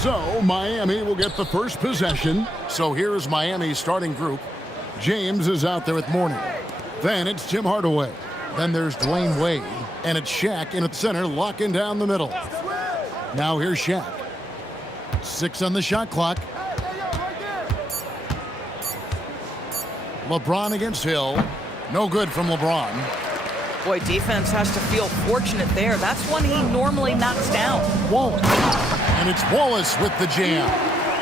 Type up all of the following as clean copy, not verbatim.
So Miami will get the first possession. So here's Miami's starting group. James is out there with Mourning. Then it's Tim Hardaway. Then there's Dwayne Wade. And it's Shaq in at center, locking down the middle. Now here's Shaq. 6 on the shot clock. LeBron against Hill. No good from LeBron. Boy, defense has to feel fortunate there. That's one he normally knocks down. Wallace. And it's Wallace with the jam.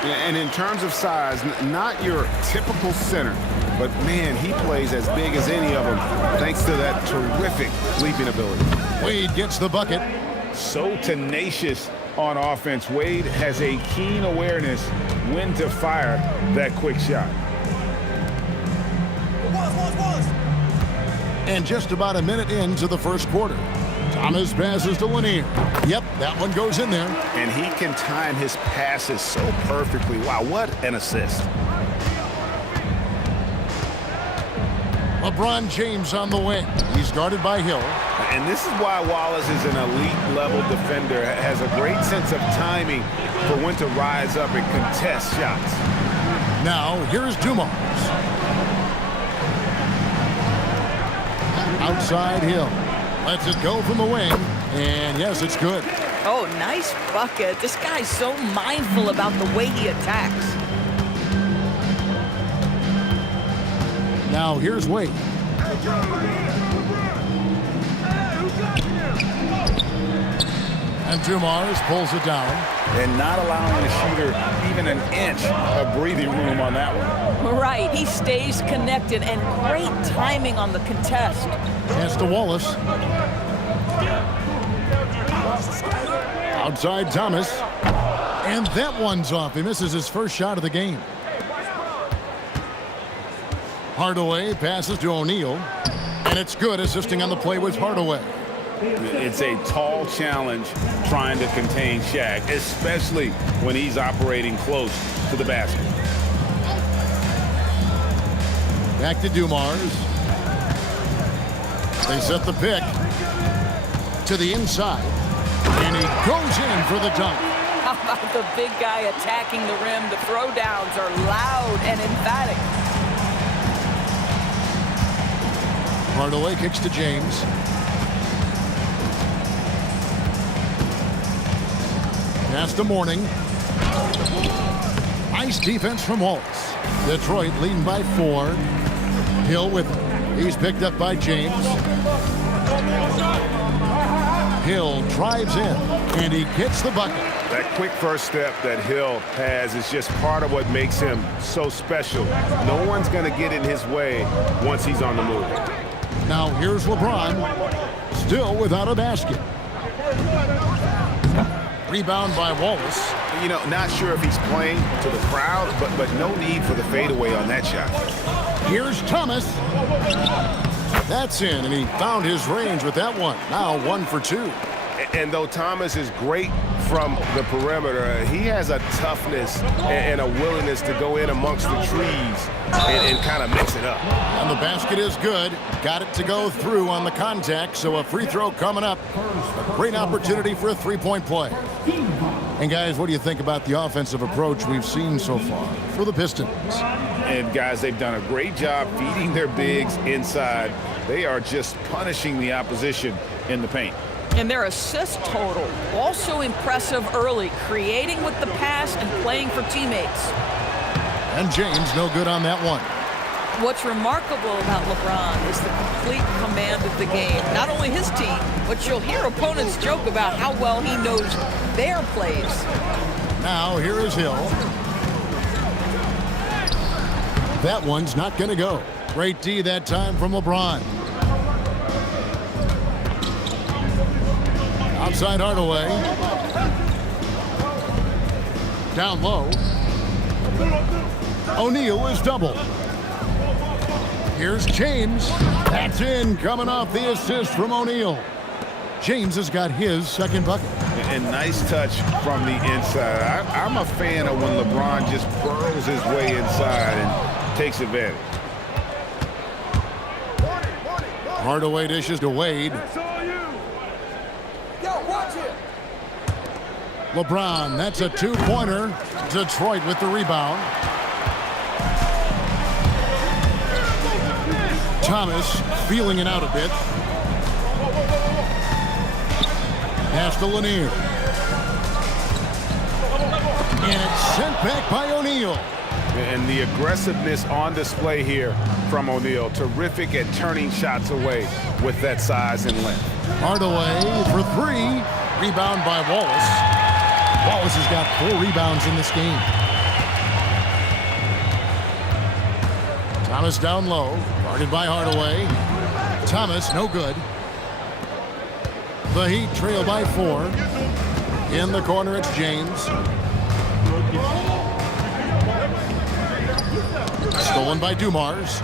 And in terms of size, not your typical center, but man, he plays as big as any of them thanks to that terrific leaping ability. Wade gets the bucket. So tenacious on offense. Wade has a keen awareness when to fire that quick shot. And just about a minute into the first quarter. Thomas passes to Lanier. Yep, that one goes in there. And he can time his passes so perfectly. Wow, what an assist. LeBron James on the wing. He's guarded by Hill. And this is why Wallace is an elite-level defender. Has a great sense of timing for when to rise up and contest shots. Now, here's Dumars. Outside Hill. Lets it go from the wing. And yes, it's good. Oh, nice bucket. This guy's so mindful about the way he attacks. Now here's Wade. And Dumars pulls it down. And not allowing the shooter even an inch of breathing room on that one. Right, he stays connected and great timing on the contest. Pass to Wallace. Outside Thomas. And that one's off. He misses his first shot of the game. Hardaway passes to O'Neal. And it's good. Assisting on the play was Hardaway. It's a tall challenge trying to contain Shaq, especially when he's operating close to the basket. Back to Dumars. They set the pick to the inside. And he goes in for the dunk. How about the big guy attacking the rim? The throwdowns are loud and emphatic. Hardaway kicks to James. Pass to Mourning. Nice defense from Wallace. Detroit leading by 4. Hill with him. He's picked up by James. Hill drives in, and he gets the bucket. That quick first step that Hill has is just part of what makes him so special. No one's going to get in his way once he's on the move. Now here's LeBron, still without a basket. Rebound by Wallace. You know, not sure if he's playing to the crowd, but no need for the fadeaway on that shot. Here's Thomas. That's in, and he found his range with that one. Now 1 for 2. And though Thomas is great from the perimeter, he has a toughness and a willingness to go in amongst the trees and kind of mix it up. And the basket is good. Got it to go through on the contact, so a free throw coming up. A great opportunity for a three-point play. And guys, what do you think about the offensive approach we've seen so far for the Pistons? And guys, they've done a great job feeding their bigs inside. They are just punishing the opposition in the paint. And their assist total, also impressive early, creating with the pass and playing for teammates. And James no good on that one. What's remarkable about LeBron is the complete command of the game. Not only his team, but you'll hear opponents joke about how well he knows their plays. Now here is Hill. That one's not going to go. Great D that time from LeBron. Outside Hardaway. Down low. O'Neal is doubled. Here's James. That's in, coming off the assist from O'Neal. James has got his second bucket. And nice touch from the inside. I'm a fan of when LeBron just burrows his way inside and takes advantage. Hardaway dishes to Wade. LeBron, that's a two-pointer. Detroit with the rebound. Thomas feeling it out a bit. Pass to Lanier. And it's sent back by O'Neal. And the aggressiveness on display here from O'Neal. Terrific at turning shots away with that size and length. Hardaway for three. Rebound by Wallace. Wallace has got 4 rebounds in this game. Thomas down low. Guarded by Hardaway. Thomas, no good. The Heat trail by 4. In the corner, it's James. Stolen by Dumars.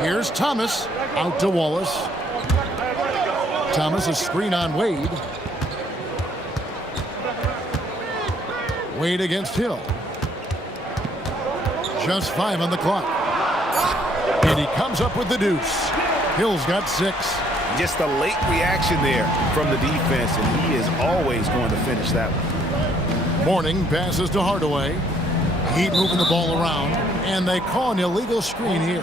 Here's Thomas. Out to Wallace. Thomas, a screen on Wade. Wade against Hill. Just 5 on the clock. And he comes up with the deuce. Hill's got 6. Just a late reaction there from the defense, and he is always going to finish that one. Morning passes to Hardaway. Heat moving the ball around, and they call an illegal screen here.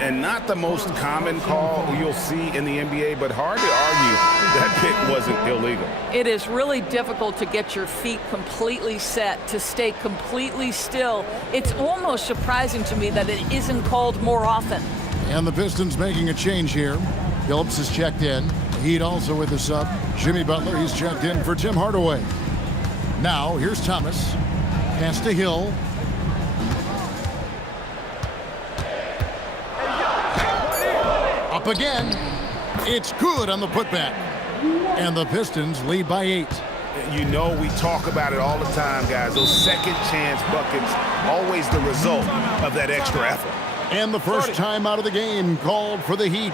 And not the most common call you'll see in the NBA, but hard to argue that pick wasn't illegal. It is really difficult to get your feet completely set, to stay completely still. It's almost surprising to me that it isn't called more often. And the Pistons making a change here. Phillips is checked in. Heat also with the sub. Jimmy Butler, he's checked in for Tim Hardaway. Now, here's Thomas. Pass to Hill. Up again. It's good on the putback. And the Pistons lead by 8. You know, we talk about it all the time, guys. Those second chance buckets, always the result of that extra effort. And the first time out of the game called for the Heat.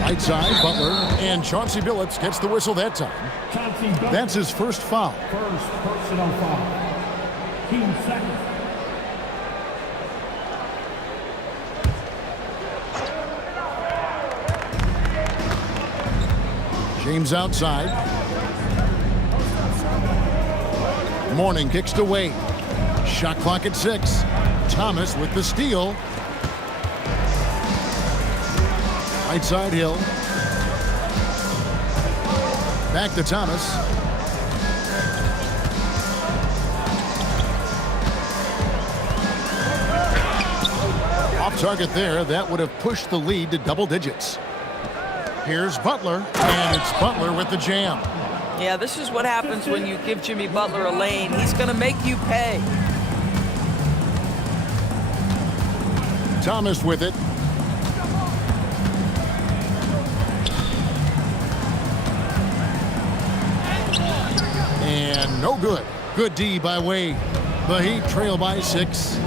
Right side, Butler, and Chauncey Billups gets the whistle that time. That's his first foul. First personal foul. Team second. James outside. Morning kicks to Wade. Shot clock at 6. Thomas with the steal. Right side, Hill. Back to Thomas. Off target there. That would have pushed the lead to double digits. Here's Butler, and it's Butler with the jam. Yeah, this is what happens when you give Jimmy Butler a lane. He's going to make you pay. Thomas with it. And no good. Good D by Wade. The Heat trail by 6.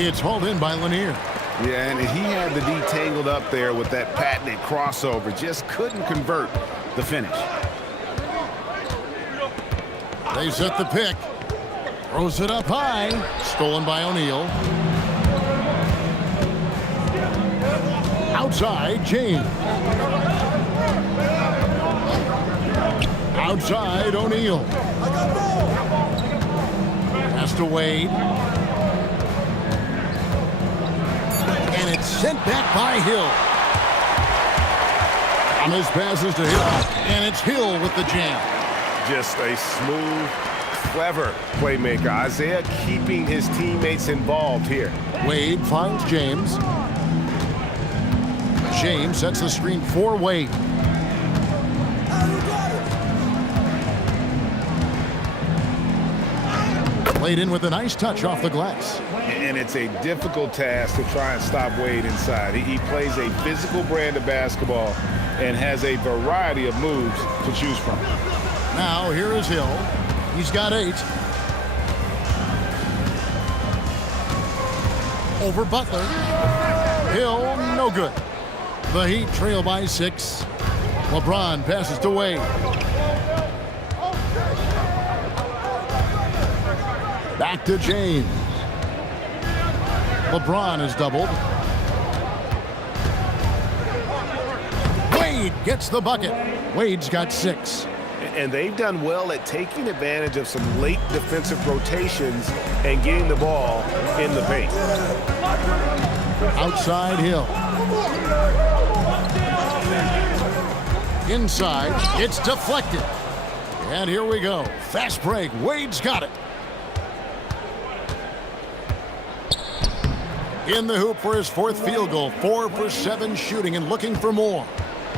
It's hauled in by Lanier. Yeah, and he had the D tangled up there with that patented crossover. Just couldn't convert the finish. They set the pick. Throws it up high. Stolen by O'Neal. Outside, James. Outside, O'Neal. Pass to Wade. And it's sent back by Hill. Thomas passes to Hill. And it's Hill with the jam. Just a smooth, clever playmaker. Isaiah keeping his teammates involved here. Wade finds James. James sets the screen for Wade. Played in with a nice touch off the glass. And it's a difficult task to try and stop Wade inside. He plays a physical brand of basketball and has a variety of moves to choose from. Now here is Hill. He's got 8. Over Butler. Hill, no good. The Heat trail by 6. LeBron passes to Wade. Back to James. LeBron is doubled. Wade gets the bucket. Wade's got 6. And they've done well at taking advantage of some late defensive rotations and getting the ball in the paint. Outside Hill. Inside, it's deflected. And here we go. Fast break. Wade's got it. In the hoop for his 4th field goal. 4 for 7 shooting and looking for more.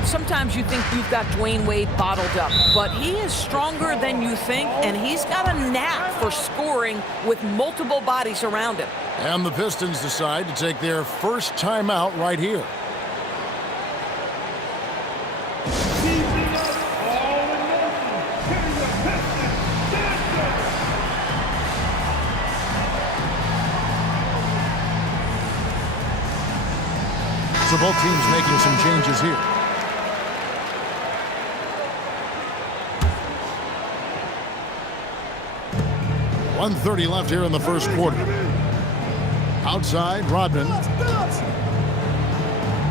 Sometimes you think you've got Dwayne Wade bottled up, but he is stronger than you think, and he's got a knack for scoring with multiple bodies around him. And the Pistons decide to take their first timeout right here. So both teams making some changes here. .130 left here in the first quarter. Outside, Rodman.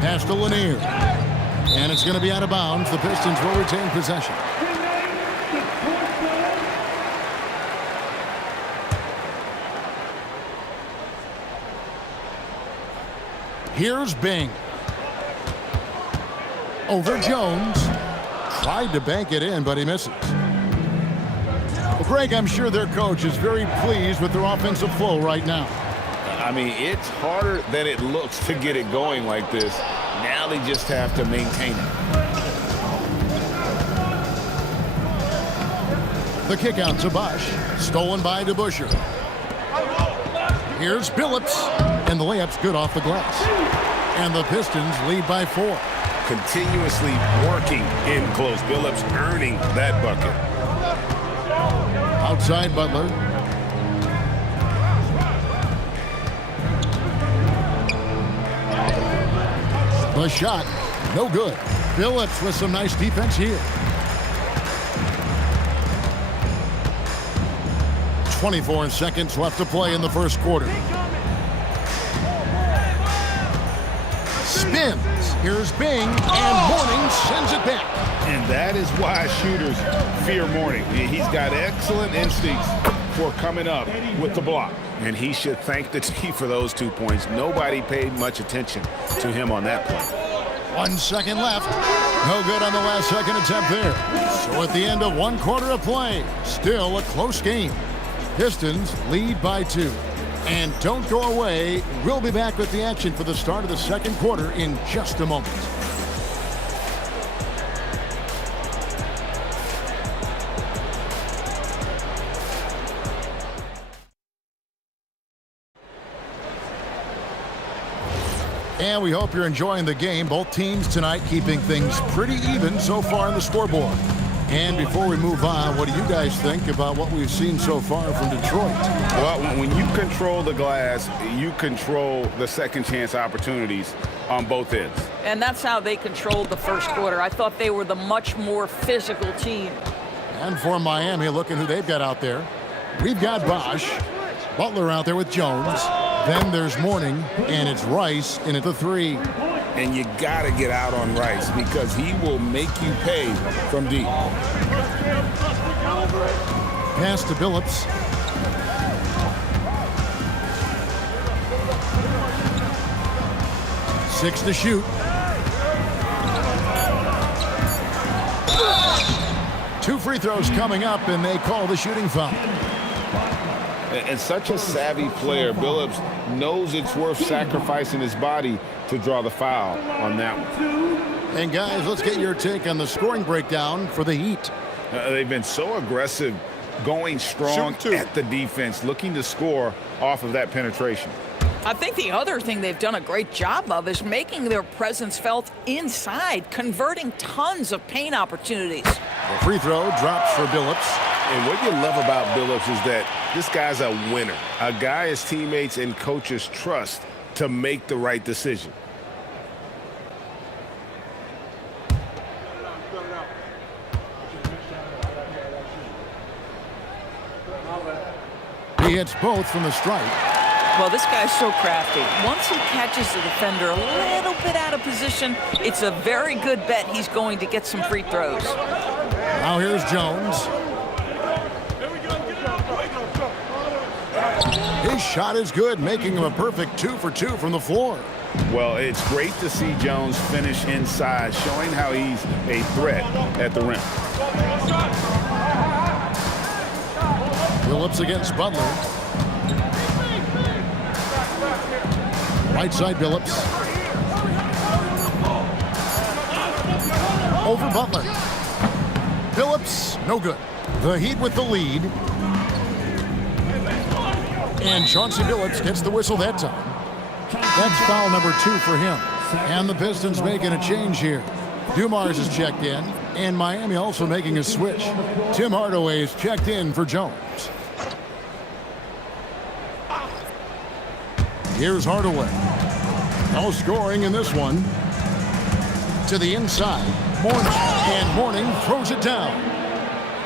Pass to Lanier. And it's going to be out of bounds. The Pistons will retain possession. Here's Bing. Over Jones. Tried to bank it in, but he misses. Well, Greg, I'm sure their coach is very pleased with their offensive flow right now. I mean, it's harder than it looks to get it going like this. Now they just have to maintain it. The kick out to Bosch. Stolen by DeBusschere. Here's Billups. And the layup's good off the glass. And the Pistons lead by 4. Continuously working in close. Billups earning that bucket. Outside Butler. The shot, no good. Billups with some nice defense here. 24 seconds left to play in the first quarter. Spins. Here's Bing, and Mourning sends it back. And that is why shooters fear Mourning. He's got excellent instincts for coming up with the block. And he should thank the team for those 2 points. Nobody paid much attention to him on that play. 1 second left. No good on the last second attempt there. So at the end of 1 quarter of play, still a close game. Pistons lead by 2. And don't go away. We'll be back with the action for the start of the second quarter in just a moment. And we hope you're enjoying the game. Both teams tonight keeping things pretty even so far on the scoreboard. And before we move on, what do you guys think about what we've seen so far from Detroit? Well, when you control the glass, you control the second chance opportunities on both ends. And that's how they controlled the first quarter. I thought they were the much more physical team. And for Miami, look at who they've got out there. We've got Bosch, Butler out there with Jones. Then there's Mourning, and it's Rice in at the 3. And you got to get out on Rice because he will make you pay from deep. Pass to Billups. Six to shoot. Two free throws coming up, and they call the shooting foul. And such a savvy player, Billups knows it's worth sacrificing his body to draw the foul on that one. And guys, let's get your take on the scoring breakdown for the Heat. They've been so aggressive, going strong at the defense, looking to score off of that penetration. I think the other thing they've done a great job of is making their presence felt inside, converting tons of paint opportunities. The free throw drops for Billups. And what you love about Billups is that this guy's a winner, a guy his teammates and coaches trust to make the right decision. He hits both from the stripe. Well, this guy's so crafty. Once he catches the defender a little bit out of position, it's a very good bet he's going to get some free throws. Now here's Jones. His shot is good, making him a perfect 2 for 2 from the floor. Well, it's great to see Jones finish inside, showing how he's a threat at the rim. Billups against Butler. Right side Billups. Over Butler. Billups, no good. The Heat with the lead. And Chauncey Billups gets the whistle that time. That's foul number 2 for him. And the Pistons making a change here. Dumars is checked in, and Miami also making a switch. Tim Hardaway is checked in for Jones. Here's Hardaway. No scoring in this one. To the inside. Mourning throws it down.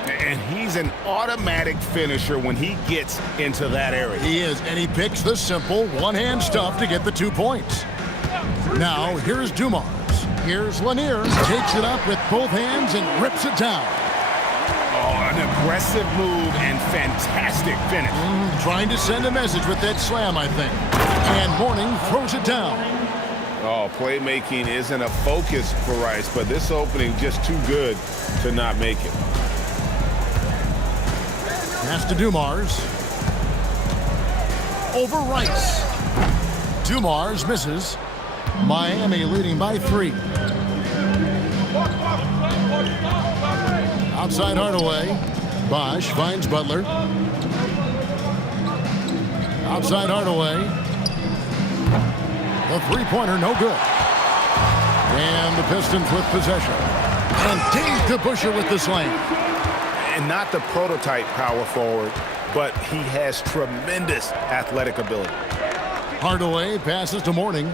And he's an automatic finisher when he gets into that area. He is, and he picks the simple one-hand stuff to get the 2 points. Now, here's Dumars. Here's Lanier. Takes it up with both hands and rips it down. Oh, an aggressive move and fantastic finish. Trying to send a message with that slam, I think. And Mourning throws it down. Oh, playmaking isn't a focus for Rice, but this opening just too good to not make it. Pass to Dumars. Over Rice. Dumars misses. Miami leading by 3. Outside Hardaway. Bosch finds Butler. Outside Hardaway. The three-pointer, no good. And the Pistons with possession. And Dave DeBusschere with the slam. And not the prototype power forward, but he has tremendous athletic ability. Hardaway passes to Mourning.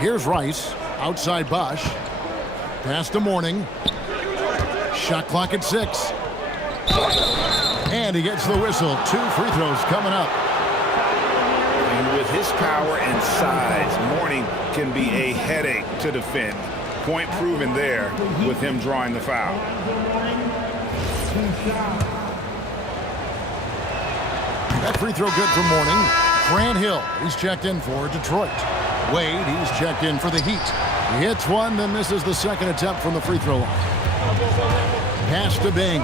Here's Rice. Outside Bosch. Pass to Mourning. Shot clock at 6. And he gets the whistle. 2 free throws coming up. And with his power and size, Mourning can be a headache to defend. Point proven there with him drawing the foul. That free throw good for Mourning. Grant Hill, he's checked in for Detroit. Wade, he's checked in for the Heat. He hits one, then misses the second attempt from the free throw line. Pass to Bing.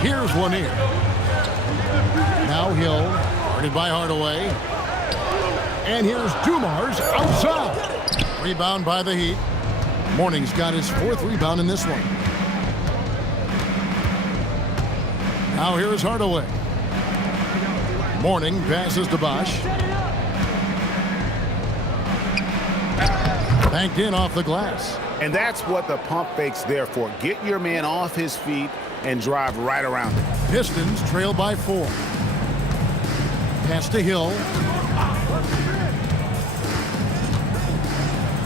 Here's Lanier. Now Hill, guarded by Hardaway. And here's Dumars outside. Rebound by the Heat. Mourning's got his 4th rebound in this one. Now here's Hardaway. Mourning passes to Bosch. Banked in off the glass. And that's what the pump fake's there for. Get your man off his feet and drive right around him. Pistons trail by 4. Pass to Hill.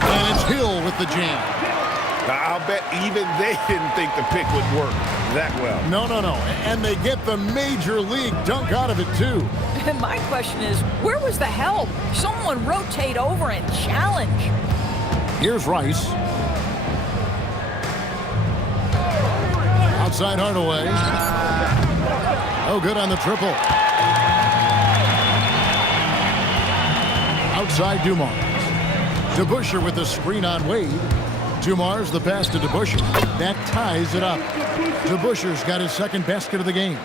And it's Hill with the jam. Now, I'll bet even they didn't think the pick would work that well. No. And they get the major league dunk out of it, too. And my question is, where was the help? Someone rotate over and challenge. Here's Rice. Outside Hardaway. Oh, good on the triple. Outside Dumars. DeBusschere with the screen on Wade. Dumars the pass to DeBusschere. That ties it up. DeBusschere's got his 2nd basket of the game.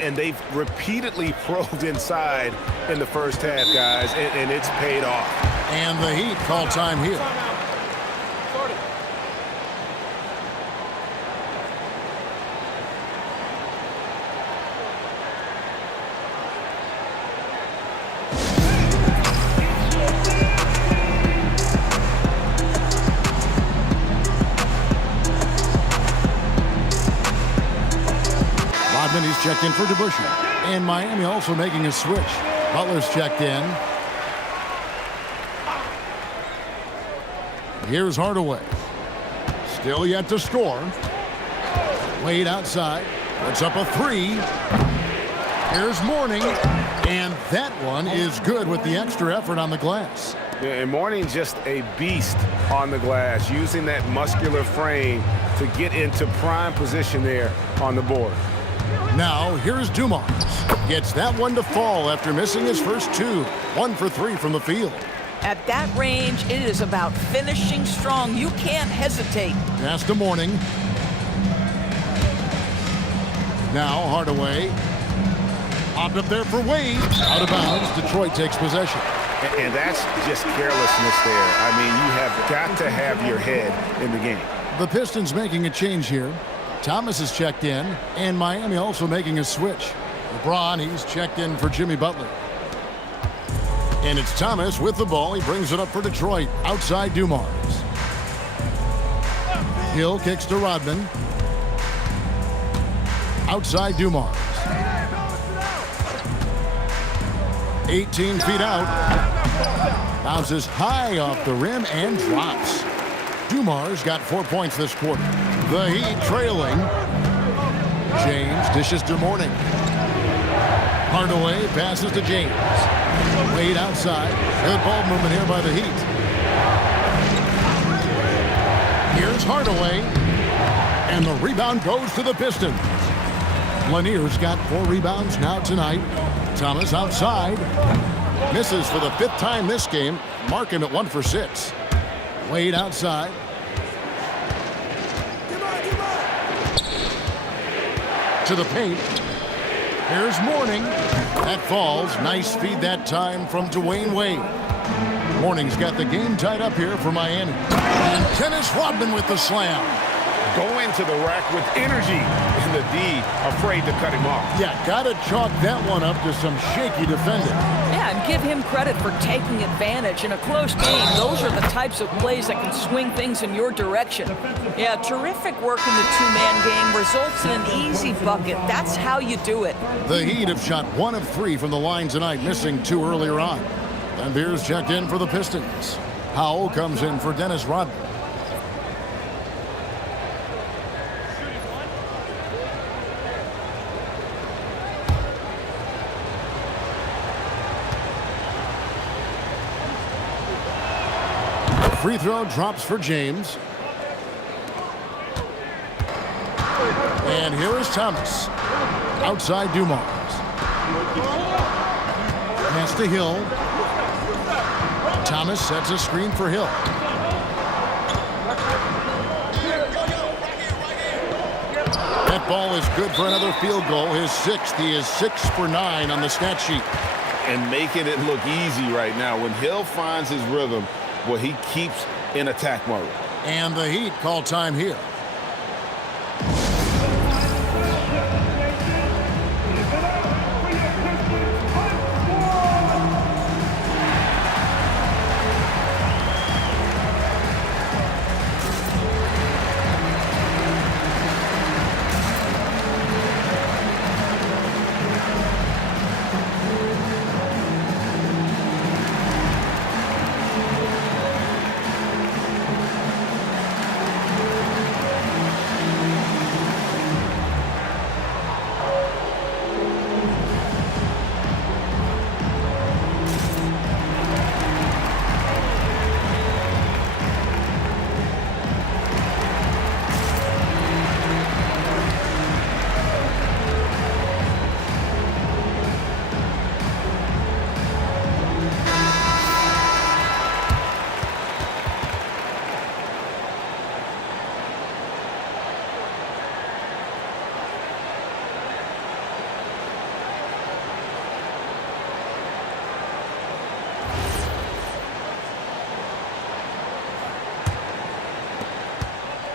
And they've repeatedly probed inside in the first half, guys, and it's paid off. And the Heat call time here. checked in for DeBusschere. And Miami also making a switch. Butler's checked in. Here's Hardaway. Still yet to score. Wade outside. Puts up a three. Here's Mourning. And that one is good with the extra effort on the glass. Yeah, and Mourning just a beast on the glass, using that muscular frame to get into prime position there on the board. Now, here's Dumars. Gets that one to fall after missing his first two. 1 for 3 from the field. At that range, it is about finishing strong. You can't hesitate. Pass to Mourning. Now, Hardaway. Popped up there for Wade. Out of bounds. Detroit takes possession. And that's just carelessness there. I mean, you have got to have your head in the game. The Pistons making a change here. Thomas is checked in, and Miami also making a switch. LeBron, he's checked in for Jimmy Butler. And it's Thomas with the ball. He brings it up for Detroit. Outside Dumars. Hill kicks to Rodman. Outside Dumars. 18 feet out. Bounces high off the rim and drops. Dumars got 4 points this quarter. The Heat trailing. James dishes to Mourning. Hardaway passes to James. Wade outside. Good ball movement here by the Heat. Here's Hardaway. And the rebound goes to the Pistons. Lanier's got 4 rebounds now tonight. Thomas outside. Misses for the 5th time this game. Mark him at 1 for 6. Wade outside. To the paint. Here's Mourning. That falls. Nice feed that time from Dwayne Wade. Mourning's got the game tied up here for Miami. And Dennis Rodman with the slam. Going to the rack with energy. And the D afraid to cut him off. Yeah, got to chalk that one up to some shaky defending. Yeah, and give him credit for taking advantage. In a close game, those are the types of plays that can swing things in your direction. Yeah, terrific work in the two-man game results in an easy bucket. That's how you do it. The Heat have shot 1 of 3 from the line tonight, missing 2 earlier on. And Beers checked in for the Pistons. Howell comes in for Dennis Rodman. Free throw drops for James. And here is Thomas. Outside Dumars. Pass to Hill. Thomas sets a screen for Hill. That ball is good for another field goal. His 6th. He is 6 for 9 on the stat sheet. And making it look easy right now. When Hill finds his rhythm, well, he keeps in attack mode. And the Heat call time here.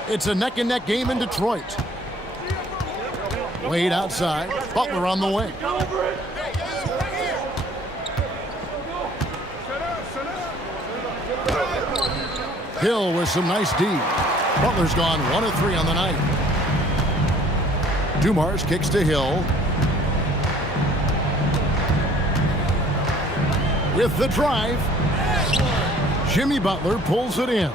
It's a neck-and-neck game in Detroit. Wade outside. Butler on the wing. Hill with some nice D. Butler's gone 1 of 3 on the night. Dumars kicks to Hill. with the drive. Jimmy Butler pulls it in.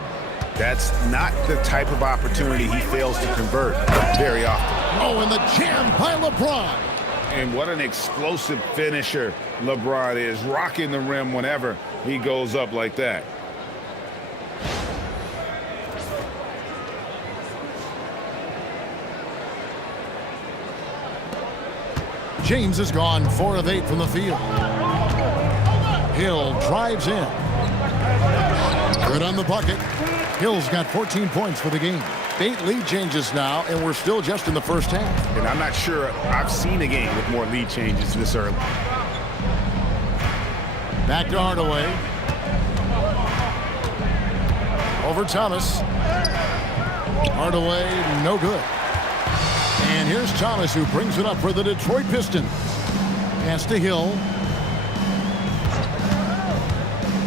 That's not the type of opportunity he fails to convert very often. Oh, and the jam by LeBron. And what an explosive finisher LeBron is, rocking the rim whenever he goes up like that. James has gone 4 of 8 from the field. Hill drives in. Good on the bucket. Hill's got 14 points for the game. 8 lead changes now, and we're still just in the first half. And I'm not sure I've seen a game with more lead changes this early. Back to Hardaway. Over Thomas. Hardaway, no good. And here's Thomas, who brings it up for the Detroit Pistons. Pass to Hill.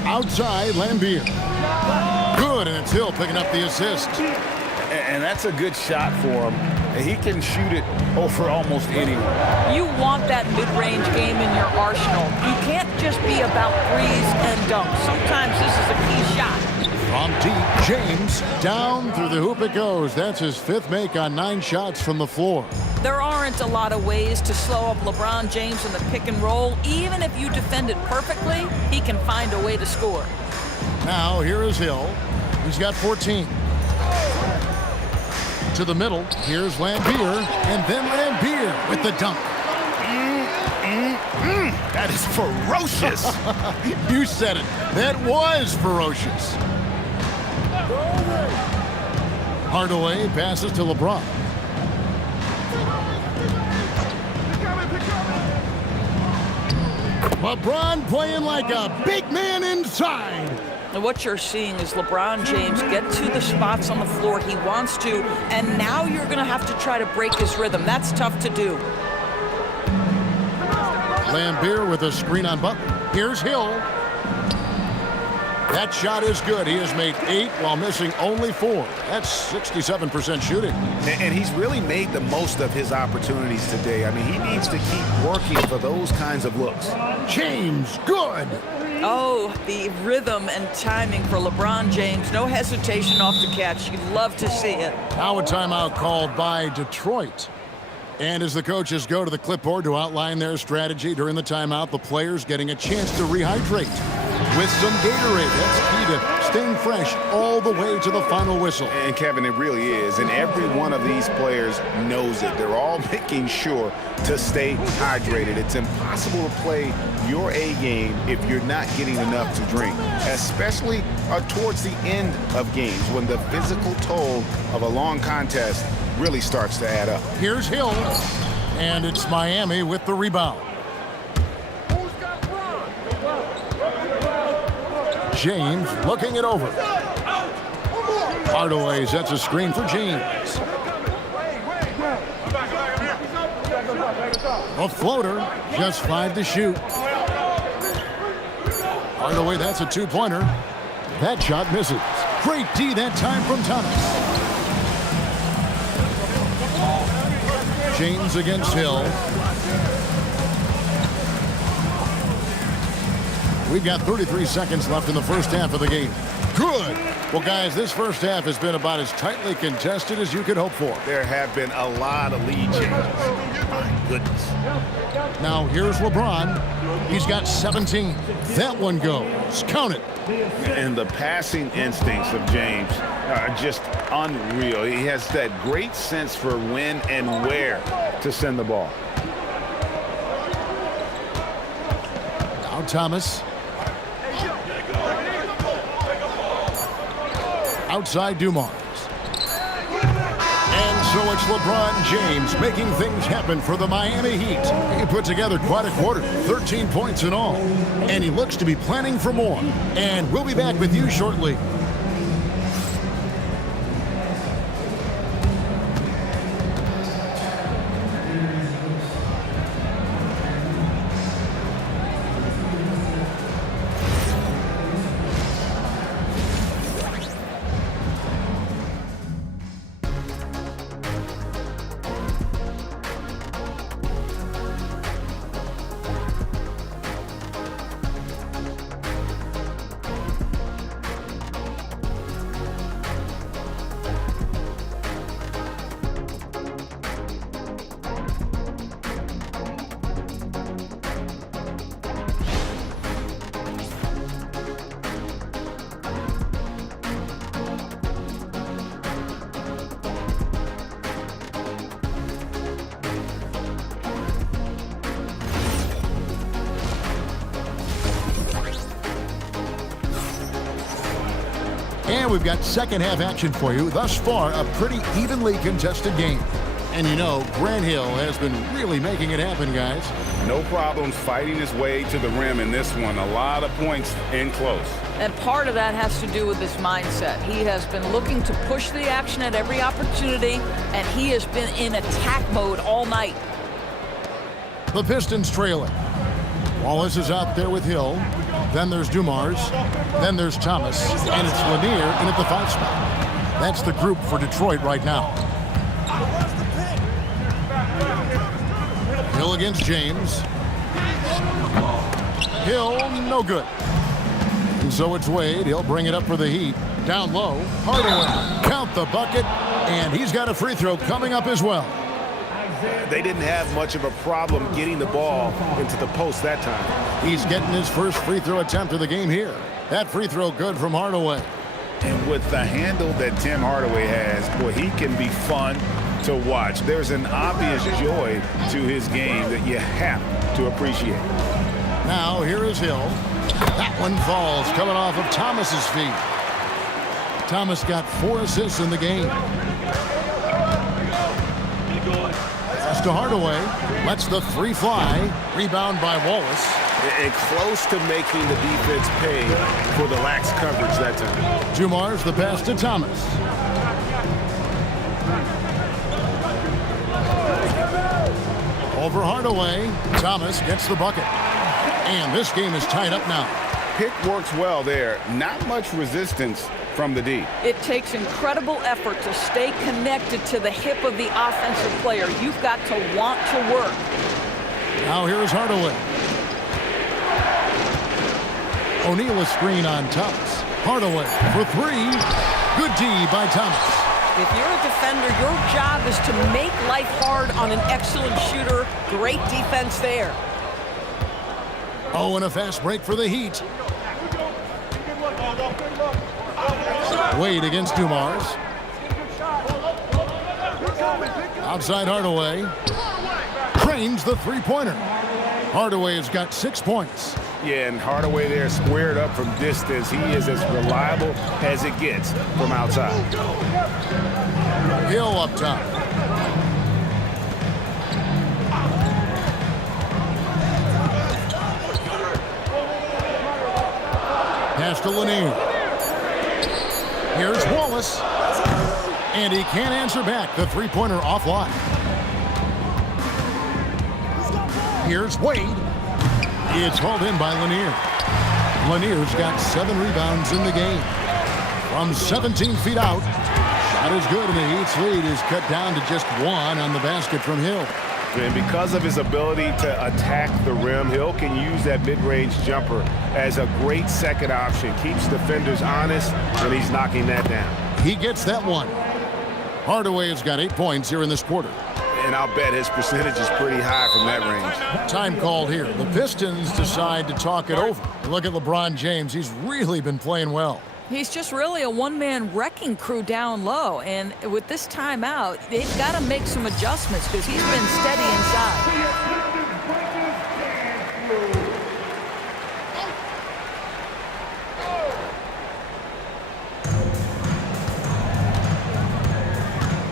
Outside, Lambeer. Good, and it's Hill picking up the assist. And that's a good shot for him. He can shoot it over almost anyone. You want that mid-range game in your arsenal. You can't just be about threes and dunks. Sometimes this is a key shot. From deep, James, down through the hoop it goes. That's his 5th make on 9 shots from the floor. There aren't a lot of ways to slow up LeBron James in the pick and roll. Even if you defend it perfectly, he can find a way to score. Now, here is Hill. He's got 14. To the middle, here's Lambeer, and then Lambeer with the dunk. That is ferocious. You said it. That was ferocious. Hardaway passes to LeBron. LeBron playing like a big man inside. And what you're seeing is LeBron James get to the spots on the floor he wants to, and now you're going to have to try to break his rhythm. That's tough to do. Lambeer with a screen on Butler. Here's Hill. That shot is good. He has made 8 while missing only 4. That's 67% shooting. And he's really made the most of his opportunities today. I mean, he needs to keep working for those kinds of looks. James, good. Oh, the rhythm and timing for LeBron James. No hesitation off the catch. You'd love to see it. Now a timeout called by Detroit. And as the coaches go to the clipboard to outline their strategy during the timeout, the players getting a chance to rehydrate with some Gatorade. That's key to staying fresh all the way to the final whistle. And Kevin, it really is. And every one of these players knows it. They're all making sure to stay hydrated. It's impossible to play your A game if you're not getting enough to drink, especially towards the end of games when the physical toll of a long contest really starts to add up. Here's Hill, and it's Miami with the rebound. James looking it over. Hardaway sets a screen for James. A floater, just 5 to shoot. Hardaway, that's a 2-pointer. That shot misses. Great D that time from Thomas. James against Hill. We've got 33 seconds left in the first half of the game. Good. Well, guys, this first half has been about as tightly contested as you could hope for. There have been a lot of lead changes. My goodness. Now, here's LeBron. He's got 17. That one goes. Count it. And the passing instincts of James are just unreal. He has that great sense for when and where to send the ball. Now Thomas. Outside Dumars. And so it's LeBron James making things happen for the Miami Heat. He put together quite a quarter, 13 points in all. And he looks to be planning for more. And we'll be back with you shortly. And we've got second half action for you. Thus far, a pretty evenly contested game. And you know, Grant Hill has been really making it happen, guys. No problems fighting his way to the rim in this one. A lot of points in close. And part of that has to do with his mindset. He has been looking to push the action at every opportunity, and he has been in attack mode all night. The Pistons trailing. Wallace is out there with Hill. Then there's Dumars. Then there's Thomas. And it's Lanier in at the 5 spot. That's the group for Detroit right now. Hill against James. Hill, no good. And so it's Wade. He'll bring it up for the Heat. Down low. Hardaway. Count the bucket. And he's got a free throw coming up as well. They didn't have much of a problem getting the ball into the post that time. He's getting his first free throw attempt of the game here. That free throw good from Hardaway. And with the handle that Tim Hardaway has, boy, he can be fun to watch. There's an obvious joy to his game that you have to appreciate. Now here is Hill. That one falls coming off of Thomas's feet. Thomas got 4 assists in the game. Pass to Hardaway. Lets the 3 fly. Rebound by Wallace. And close to making the defense pay for the lax coverage that time. Dumars the pass to Thomas. Over Hardaway. Thomas gets the bucket. And this game is tied up now. Pick works well there. Not much resistance from the D. It takes incredible effort to stay connected to the hip of the offensive player. You've got to want to work. Now here's Hardaway. O'Neal a screen on Thomas. Hardaway for 3. Good D by Thomas. If you're a defender, your job is to make life hard on an excellent shooter. Great defense there. Oh, and a fast break for the Heat. Wade against Dumars. Outside Hardaway. Trains the 3-pointer. Hardaway has got 6 points. Yeah, and Hardaway there squared up from distance. He is as reliable as it gets from outside. Hill up top. Pass to Lanier. Here's Wallace. And he can't answer back. The 3-pointer offline. Here's Wade. It's hauled in by Lanier. Lanier's got 7 rebounds in the game. From 17 feet out. Shot is good, and the Heat's lead is cut down to just 1 on the basket from Hill. And because of his ability to attack the rim, Hill can use that mid-range jumper as a great second option. Keeps defenders honest, and he's knocking that down. He gets that one. Hardaway has got 8 points here in this quarter. And I'll bet his percentage is pretty high from that range. Time called here. The Pistons decide to talk it over. Look at LeBron James. He's really been playing well. He's just really a one-man wrecking crew down low. And with this timeout, they've got to make some adjustments because he's been steady inside.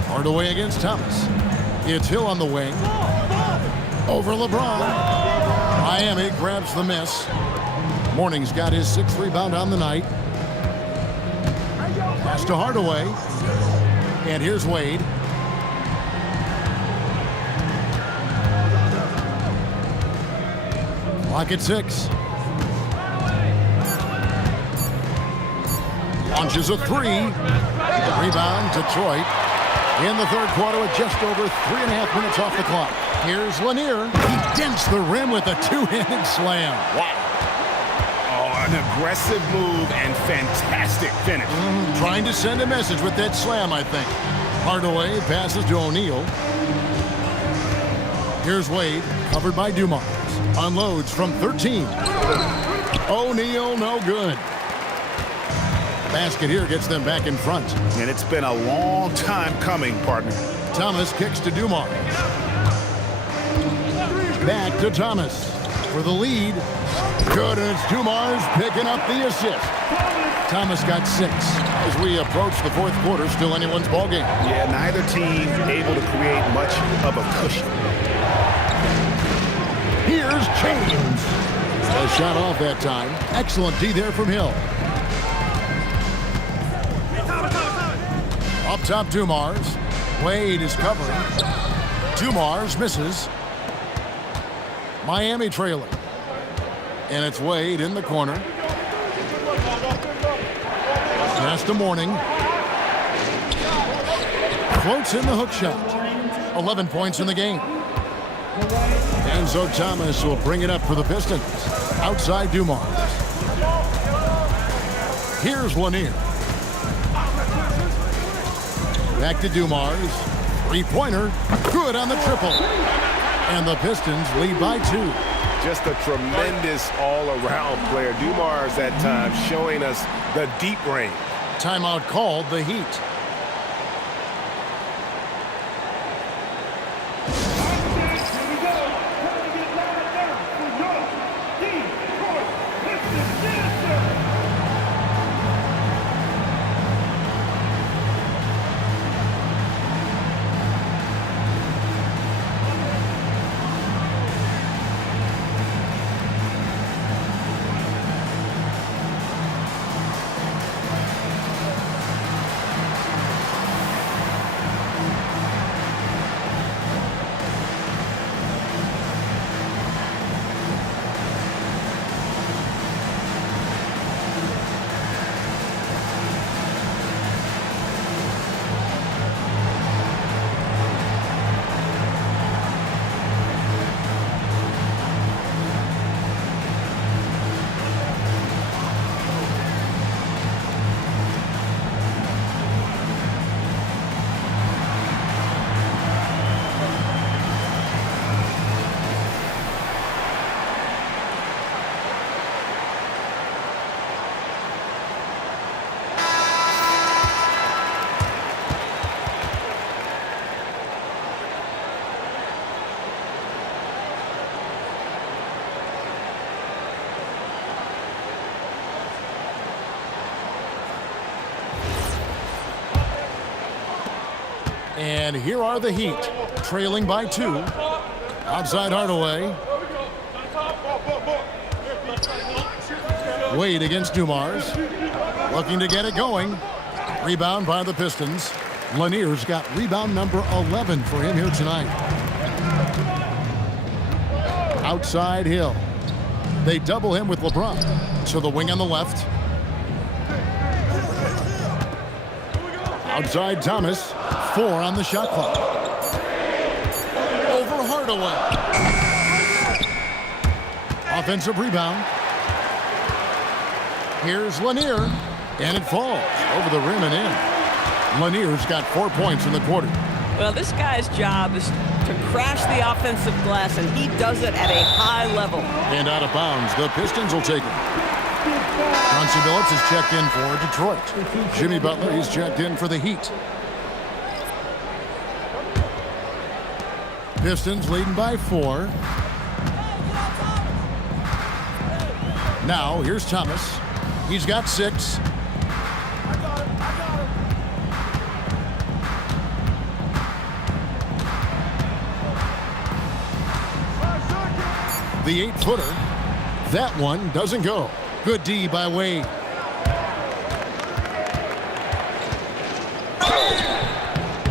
Hardaway against Thomas. It's Hill on the wing. Over LeBron. Miami grabs the miss. Morning's got his 6th rebound on the night. Pass to Hardaway. And here's Wade. Clock at 6. Launches a 3. Rebound, Detroit. In the 3rd quarter with just over 3.5 minutes off the clock. Here's Lanier. He dents the rim with a 2-handed slam. Wow. Oh, an aggressive move and fantastic finish. Trying to send a message with that slam, I think. Hardaway passes to O'Neal. Here's Wade, covered by Dumars. Unloads from 13. O'Neal, no good. Basket here gets them back in front. And it's been a long time coming, partner. Thomas kicks to Dumars. Back to Thomas. for the lead. Good, and it's Dumars picking up the assist. Thomas got 6. As we approach the fourth quarter, still anyone's ballgame. Yeah, neither team able to create much of a cushion. Here's James. A shot off that time. Excellent D there from Hill. Up top, Dumars. Wade is covering. Dumars misses. Miami trailing. And it's Wade in the corner. Pass to Morning. Floats in the hook shot. 11 points in the game. And so Thomas will bring it up for the Pistons. Outside Dumars. Here's Lanier. Back to Dumars. Three-pointer. Good on the triple. And the Pistons lead by 2. Just a tremendous all-around player. Dumars at times showing us the deep range. Timeout called, the Heat. And here are the Heat, trailing by 2. Outside Hardaway. Wade against Dumars. Looking to get it going. Rebound by the Pistons. Lanier's got rebound number 11 for him here tonight. Outside Hill. They double him with LeBron. To the wing on the left. Outside Thomas. 4 on the shot clock. Over Hardaway. Offensive rebound. Here's Lanier. And it falls over the rim and in. Lanier's got 4 points in the quarter. Well, this guy's job is to crash the offensive glass, and he does it at a high level. And out of bounds, the Pistons will take it. Chauncey Billups is checked in for Detroit. Jimmy Butler, he's checked in for the Heat. Pistons leading by 4. Now, here's Thomas. He's got 6. The 8-footer. That one doesn't go. Good D by Wade.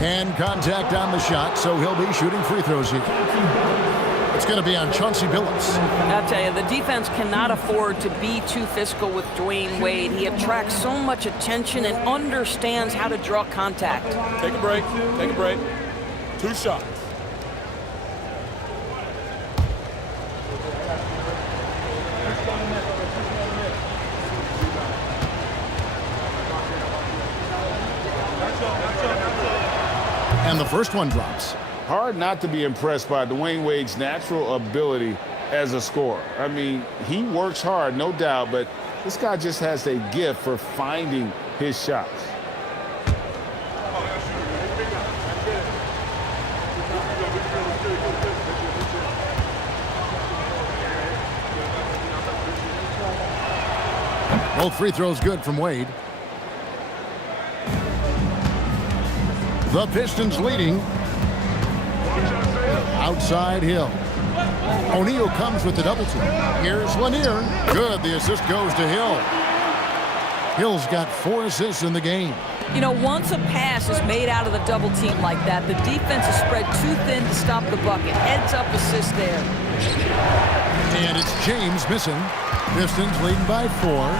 And contact on the shot, so he'll be shooting free throws here. It's going to be on Chauncey Billups. I'll tell you, the defense cannot afford to be too physical with Dwayne Wade. He attracts so much attention and understands how to draw contact. Take a break. Take a break. 2 shots. And the first one drops. Hard not to be impressed by Dwayne Wade's natural ability as a scorer. I mean, he works hard, no doubt, but this guy just has a gift for finding his shots. Both free throws good from Wade. The Pistons leading. Outside Hill. O'Neal comes with the double team. Here's Lanier. Good. The assist goes to Hill. Hill's got 4 assists in the game. You know, once a pass is made out of the double team like that, the defense is spread too thin to stop the bucket. Heads up assist there. And it's James missing. Pistons leading by 4.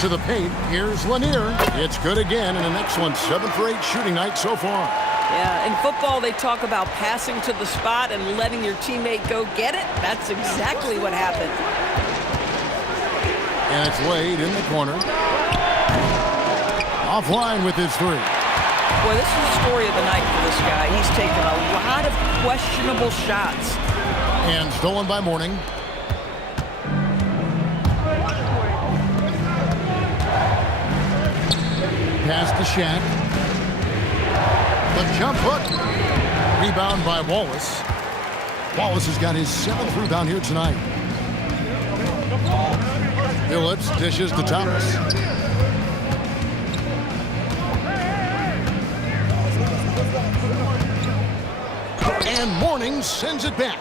To the paint. Here's Lanier. It's good again, and an excellent 7 for 8 shooting night so far. Yeah, in football, they talk about passing to the spot and letting your teammate go get it. That's exactly what happened. And it's Wade in the corner. Offline with his 3. Boy, this is the story of the night for this guy. He's taken a lot of questionable shots. And stolen by Mourning. Pass to Shaq. The jump hook. Rebound by Wallace. Wallace has got his 7th rebound here tonight. Phillips dishes to Thomas. And Mourning sends it back.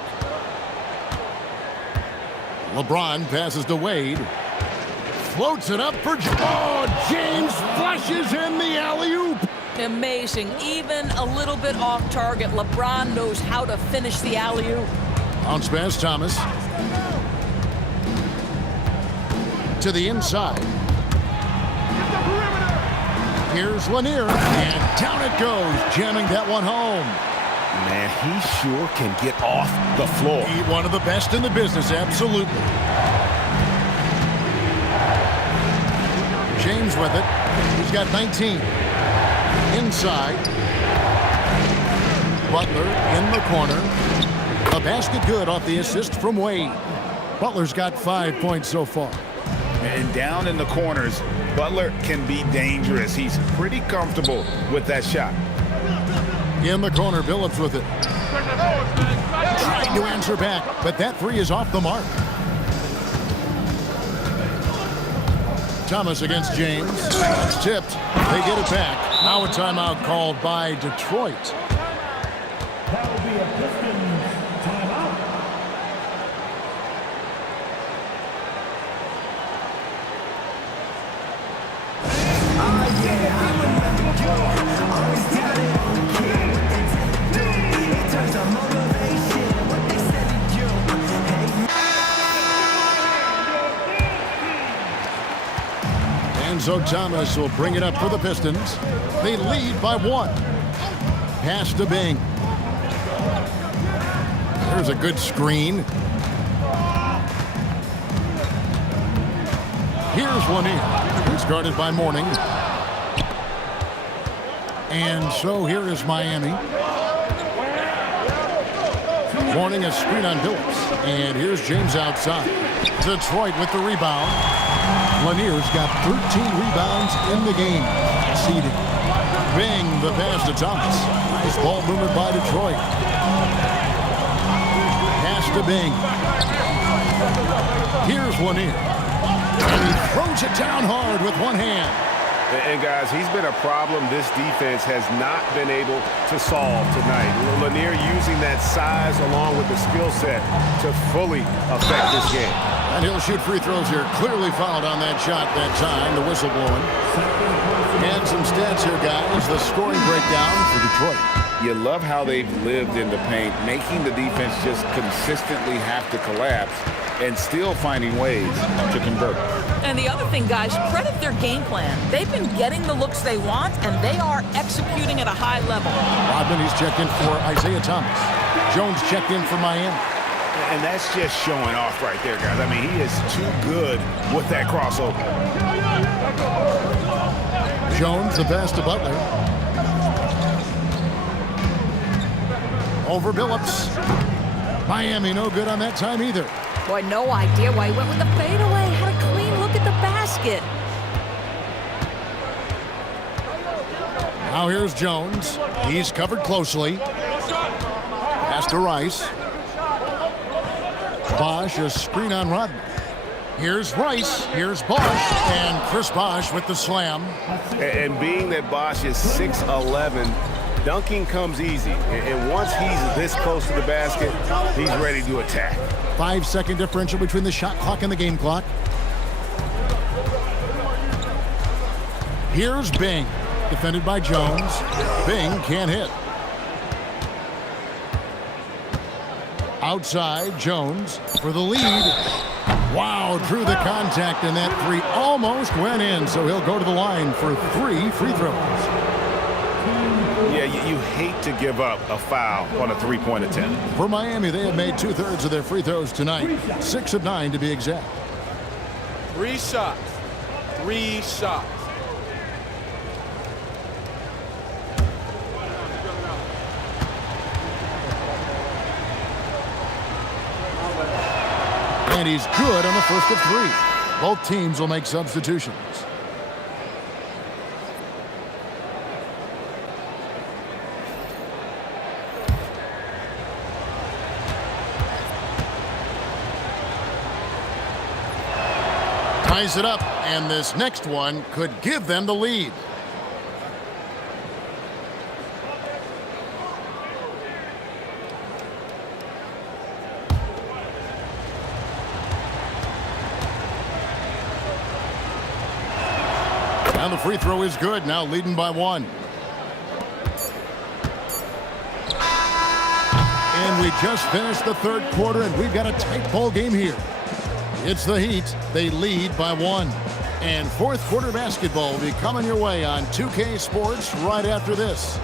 LeBron passes to Wade. Floats it up for... Oh, James flushes in the alley-oop. Amazing. Even a little bit off target, LeBron knows how to finish the alley-oop. Bounce pass, Thomas. To the inside. Here's Lanier. And down it goes, jamming that one home. Man, he sure can get off the floor. He one of the best in the business, absolutely. James with it. He's got 19. Inside. Butler in the corner. A basket good off the assist from Wade. Butler's got 5 points so far. And down in the corners, Butler can be dangerous. He's pretty comfortable with that shot. In the corner, Phillips with it. Trying to answer back, but that 3 is off the mark. Thomas against James. It's tipped. They get it back. Now a timeout called by Detroit. That will be a Pistons timeout. So Thomas will bring it up for the Pistons. They lead by 1. Pass to Bing. There's a good screen. Here's Lanier. He's guarded by Mourning. And so here is Miami. Mourning a screen on Phillips. And here's James outside. Detroit with the rebound. Lanier's got 13 rebounds in the game. Seeded. Bing the pass to Thomas. Nice ball movement by Detroit. Pass to Bing. Here's Lanier. And he throws it down hard with one hand. And guys, he's been a problem this defense has not been able to solve tonight. Lanier using that size along with the skill set to fully affect this game. And he'll shoot free throws here. Clearly fouled on that shot that time. The whistle blowing. And some stats here, guys. The scoring breakdown for Detroit. You love how they've lived in the paint, making the defense just consistently have to collapse and still finding ways to convert. And the other thing, guys, credit their game plan. They've been getting the looks they want, and they are executing at a high level. Rodman, he's checked in for Isaiah Thomas. Jones checked in for Miami. And that's just showing off right there, guys. I mean, he is too good with that crossover. Jones, the pass to Butler. Over Phillips. Miami no good on that time either. Boy, no idea why he went with the fadeaway. Had a clean look at the basket. Now here's Jones. He's covered closely. Pass to Rice. Bosch, a screen on Rodman. Here's Rice, here's Bosch, and Chris Bosch with the slam. And being that Bosch is 6'11", dunking comes easy. And once he's this close to the basket, he's ready to attack. 5-second differential between the shot clock and the game clock. Here's Bing, defended by Jones. Bing can't hit. Outside, Jones for the lead. Wow, drew the contact, and that three almost went in, so he'll go to the line for 3 free throws. Yeah, you hate to give up a foul on a three-point attempt. For Miami, they have made 2/3 of their free throws tonight, 6 of 9 to be exact. 3 shots. 3 shots. And he's good on the first of 3. Both teams will make substitutions. Ties it up, and this next one could give them the lead. Now the free throw is good, now leading by 1. And we just finished the third quarter, and we've got a tight ball game here. It's the Heat. They lead by 1. And fourth quarter basketball will be coming your way on 2K Sports right after this.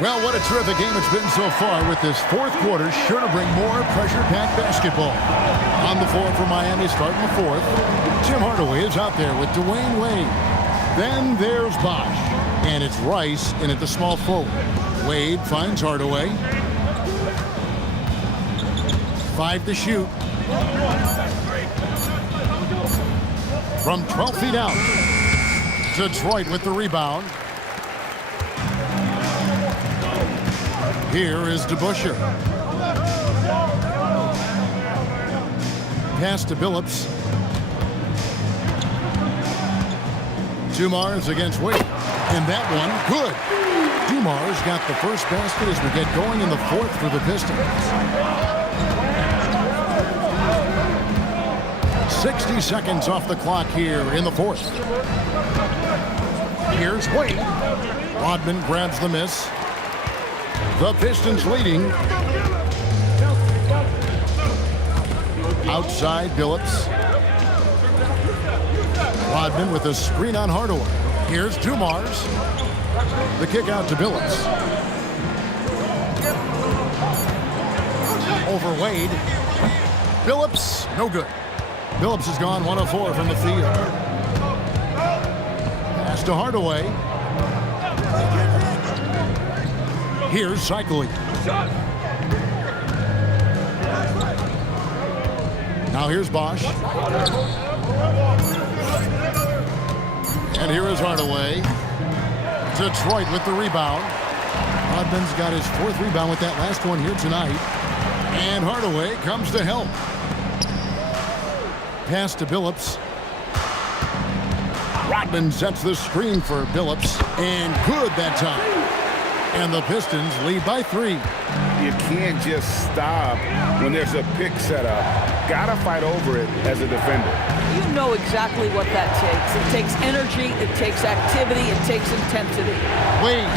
Well, what a terrific game it's been so far, with this fourth quarter sure to bring more pressure-packed basketball. On the floor for Miami starting the fourth, Tim Hardaway is out there with Dwayne Wade. Then there's Bosch, and it's Rice in at the small forward. Wade finds Hardaway. 5 to shoot. From 12 feet out. Detroit with the rebound. Here is DeBusschere. Pass to Billups. Dumars against Wade. And that one, good. Dumars got the first basket as we get going in the fourth for the Pistons. 60 seconds off the clock here in the fourth. Here's Wade. Rodman grabs the miss. The Pistons leading. Outside, Billups. Rodman with a screen on Hardaway. Here's Dumars. The kick out to Billups. Over Wade. Billups, no good. Billups has gone 1 of 4 from the field. Pass to Hardaway. Here's cycling. Now here's Bosch. And here is Hardaway. Detroit with the rebound. Rodman's got his 4th rebound with that last one here tonight. And Hardaway comes to help. Pass to Billups. Rodman sets the screen for Billups. And good that time. And the Pistons lead by 3. You can't just stop when there's a pick set up. Gotta fight over it as a defender. You know exactly what that takes. It takes energy, it takes activity, it takes intensity. Wade.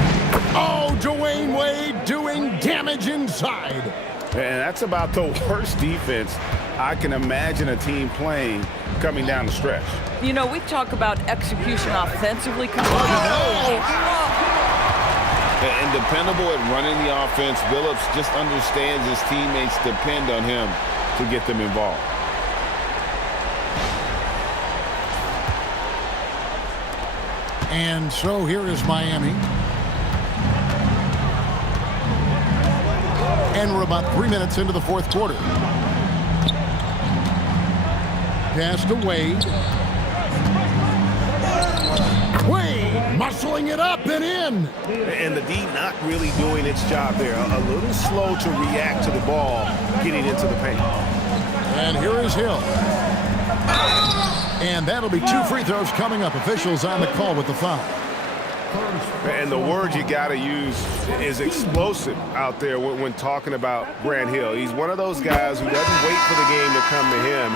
Oh, Dwayne Wade doing damage inside. And that's about the worst defense I can imagine a team playing coming down the stretch. You know, we talk about execution offensively. And dependable at running the offense, Billups just understands his teammates depend on him to get them involved. And so here is Miami. And we're about 3 minutes into the fourth quarter. pass to Wade. Wade muscling it up and in. And the D not really doing its job there. A little slow to react to the ball getting into the paint. And here is Hill. And that'll be 2 free throws coming up. Officials on the call with the foul. And the word you got to use is explosive out there when talking about Grant Hill. He's one of those guys who doesn't wait for the game to come to him.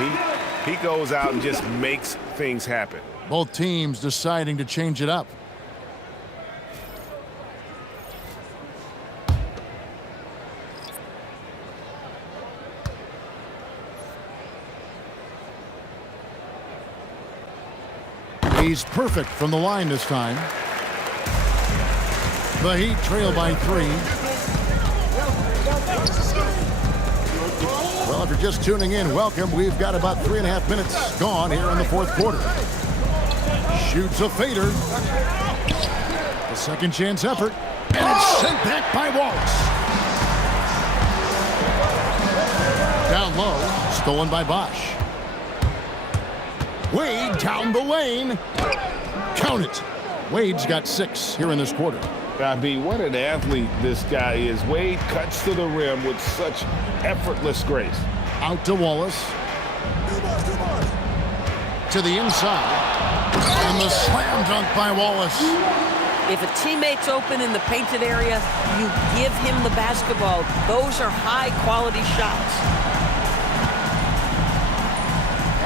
He goes out and just makes things happen. Both teams deciding to change it up. He's perfect from the line this time. The Heat trail by 3. Well, if you're just tuning in, welcome. We've got about 3.5 minutes gone here in the fourth quarter. Shoots a fader. The second chance effort. And it's sent back by Wallace. Down low. Stolen by Bosch. Wade down the lane. Count it. Wade's got 6 here in this quarter. What an athlete this guy is. Wade cuts to the rim with such effortless grace. Out to Wallace. To the inside. And the slam dunk by Wallace. If a teammate's open in the painted area, you give him the basketball. Those are high-quality shots.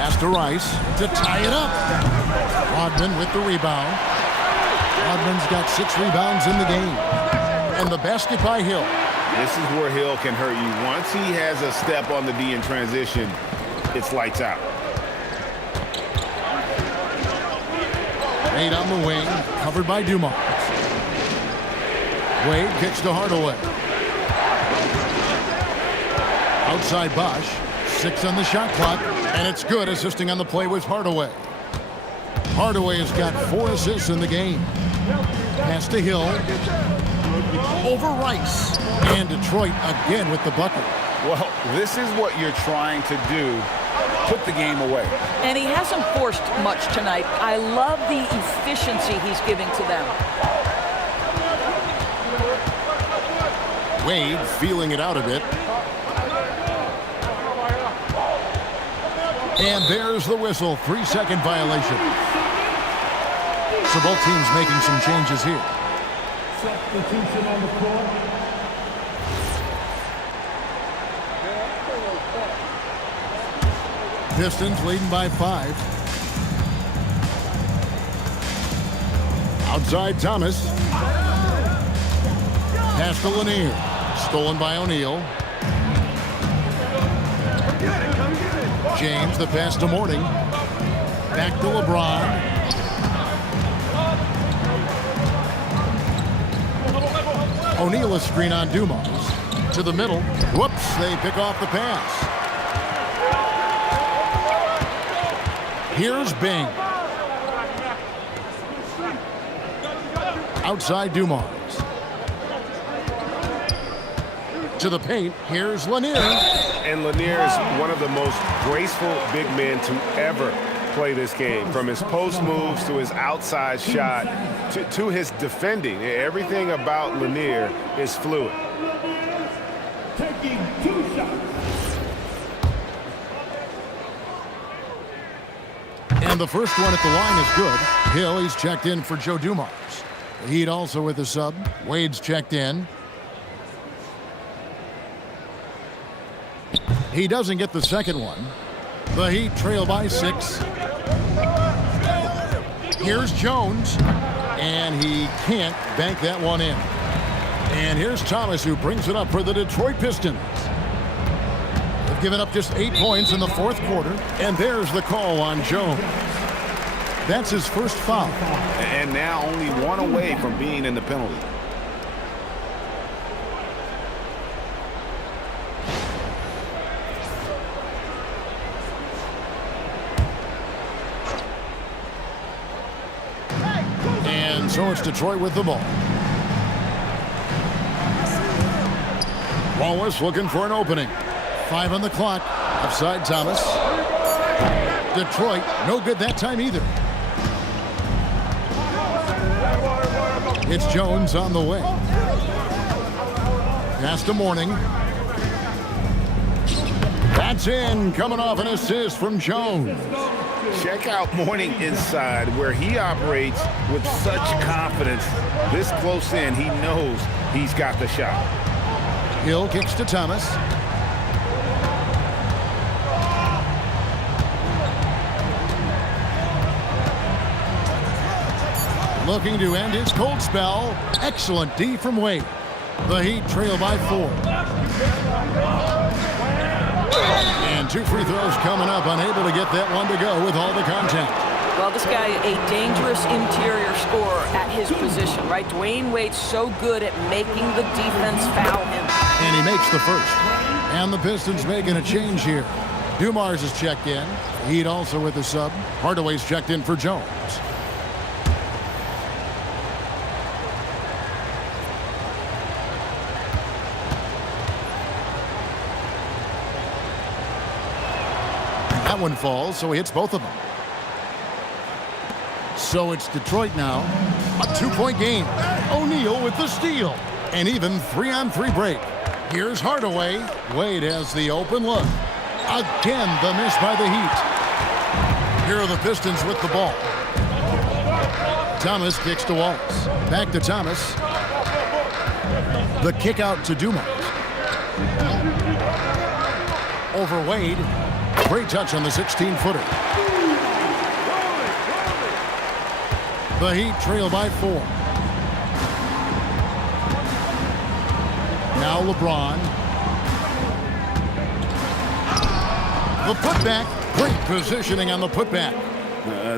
Pass to Rice to tie it up. Rodman with the rebound. Rodman's got 6 rebounds in the game. And the basket by Hill. This is where Hill can hurt you. Once he has a step on the D in transition, it's lights out. Wade on the wing, covered by Dumars. Wade kicks to Hardaway. Outside Bosch. 6 on the shot clock, and it's good. Assisting on the play was Hardaway. Hardaway has got 4 assists in the game. Pass to Hill. Over Rice. And Detroit again with the bucket. Well, this is what you're trying to do. Put the game away. And he hasn't forced much tonight. I love the efficiency he's giving to them. Wade feeling it out a bit. And there's the whistle. 3-second violation. So both teams making some changes here. Substitution on the court. Pistons leading by 5. Outside Thomas. Pass to Lanier. Stolen by O'Neal. James, the pass to Morning. Back to LeBron. O'Neal a screen on Dumars. To the middle. Whoops, they pick off the pass. Here's Bing. Outside Dumars. To the paint. Here's Lanier. And Lanier is one of the most graceful big men to ever play this game. From his post moves to his outside shot to his defending. Everything about Lanier is fluid. Taking 2 shots. And the first one at the line is good. Hill, he's checked in for Joe Dumars. The Heat also with the sub. Wade's checked in. He doesn't get the second one. The Heat trail by 6. Here's Jones. And he can't bank that one in. And here's Thomas, who brings it up for the Detroit Pistons. They've given up just 8 points in the fourth quarter. And there's the call on Jones. That's his first foul. And now only 1 away from being in the penalty. And so it's Detroit with the ball. Wallace looking for an opening. 5 on the clock. Offside Thomas. Detroit, no good that time either. It's Jones on the way. Pass to Mourning. That's in, coming off an assist from Jones. Check out Mourning inside, where he operates with such confidence. This close in, he knows he's got the shot. Hill kicks to Thomas. Looking to end his cold spell. Excellent D from Wade. The Heat trail by 4. And 2 free throws coming up, unable to get that one to go with all the contact. Well, this guy, a dangerous interior scorer at his position, right? Dwayne Wade's so good at making the defense foul him. And he makes the first. And the Pistons making a change here. Dumars is checked in. Heat also with the sub. Hardaway's checked in for Jones. That one falls, so he hits both of them. So it's Detroit now. A 2-point game. O'Neal with the steal. And even 3-on-3 break. Here's Hardaway. Wade has the open look. Again, the miss by the Heat. Here are the Pistons with the ball. Thomas kicks to Wallace. Back to Thomas. The kick out to Dumars. Over Wade. Great touch on the 16-footer. The Heat trail by 4. Now LeBron. The putback. Great positioning on the putback.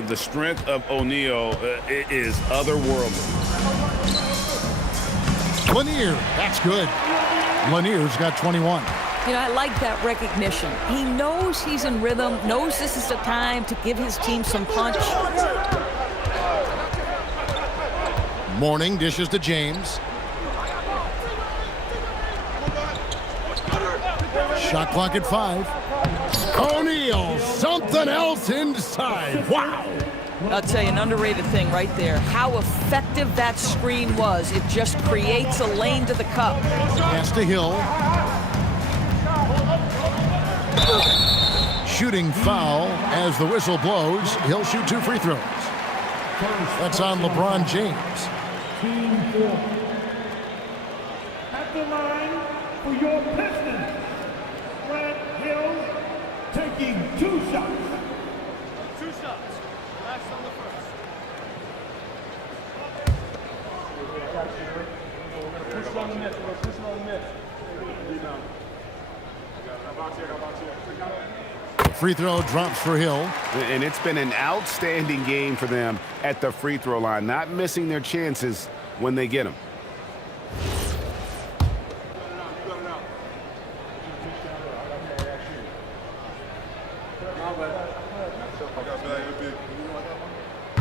The strength of O'Neal is otherworldly. Lanier. That's good. Lanier's got 21. You know, I like that recognition. He knows he's in rhythm, knows this is the time to give his team some punch. Mourning dishes to James. Shot clock at 5. O'Neal, something else inside. Wow. I'll tell you, an underrated thing right there. How effective that screen was. It just creates a lane to the cup. Pass to Hill. Shooting foul as the whistle blows. He'll shoot 2 free throws. That's on LeBron James. Team 4. At the line for your Pistons, Grant Hill taking 2 shots. 2 shots. Last on the first. Push on the net. Push on the net. Free throw drops for Hill. And it's been an outstanding game for them at the free throw line, not missing their chances when they get them.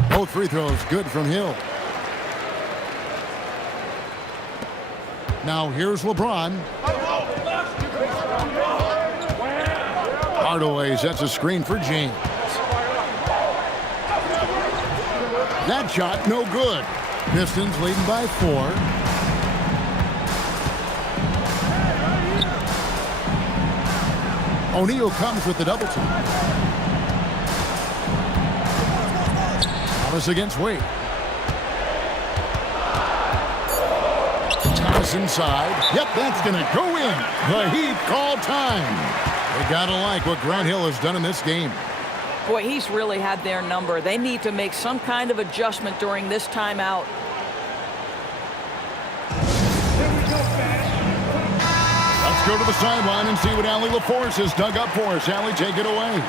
Both free throws good from Hill. Now here's LeBron. Hardaway sets a screen for James. That shot no good. Pistons leading by 4. O'Neal comes with the double team. Thomas against Wade. Thomas inside. Yep, that's going to go in. The Heat call time. They got to like what Grant Hill has done in this game. Boy, he's really had their number. They need to make some kind of adjustment during this timeout. Let's go to the sideline and see what Allie LaForce has dug up for us. Allie, take it away.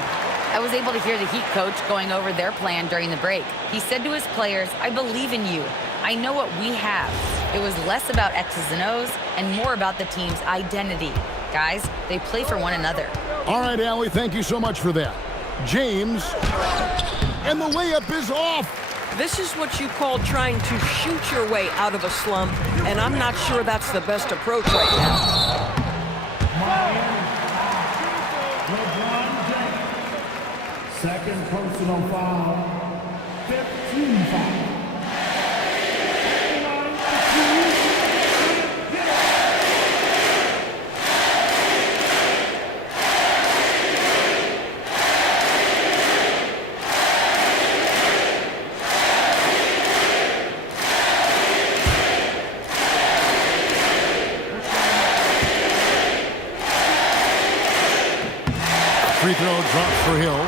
I was able to hear the Heat coach going over their plan during the break. He said to his players, "I believe in you. I know what we have." It was less about X's and O's and more about the team's identity. Guys, they play for one another. All right, Allie, thank you so much for that. James, and the layup is off. This is what you call trying to shoot your way out of a slump, and I'm not sure that's the best approach right now. Second personal foul. 15 foul. Free throw drops for Hill.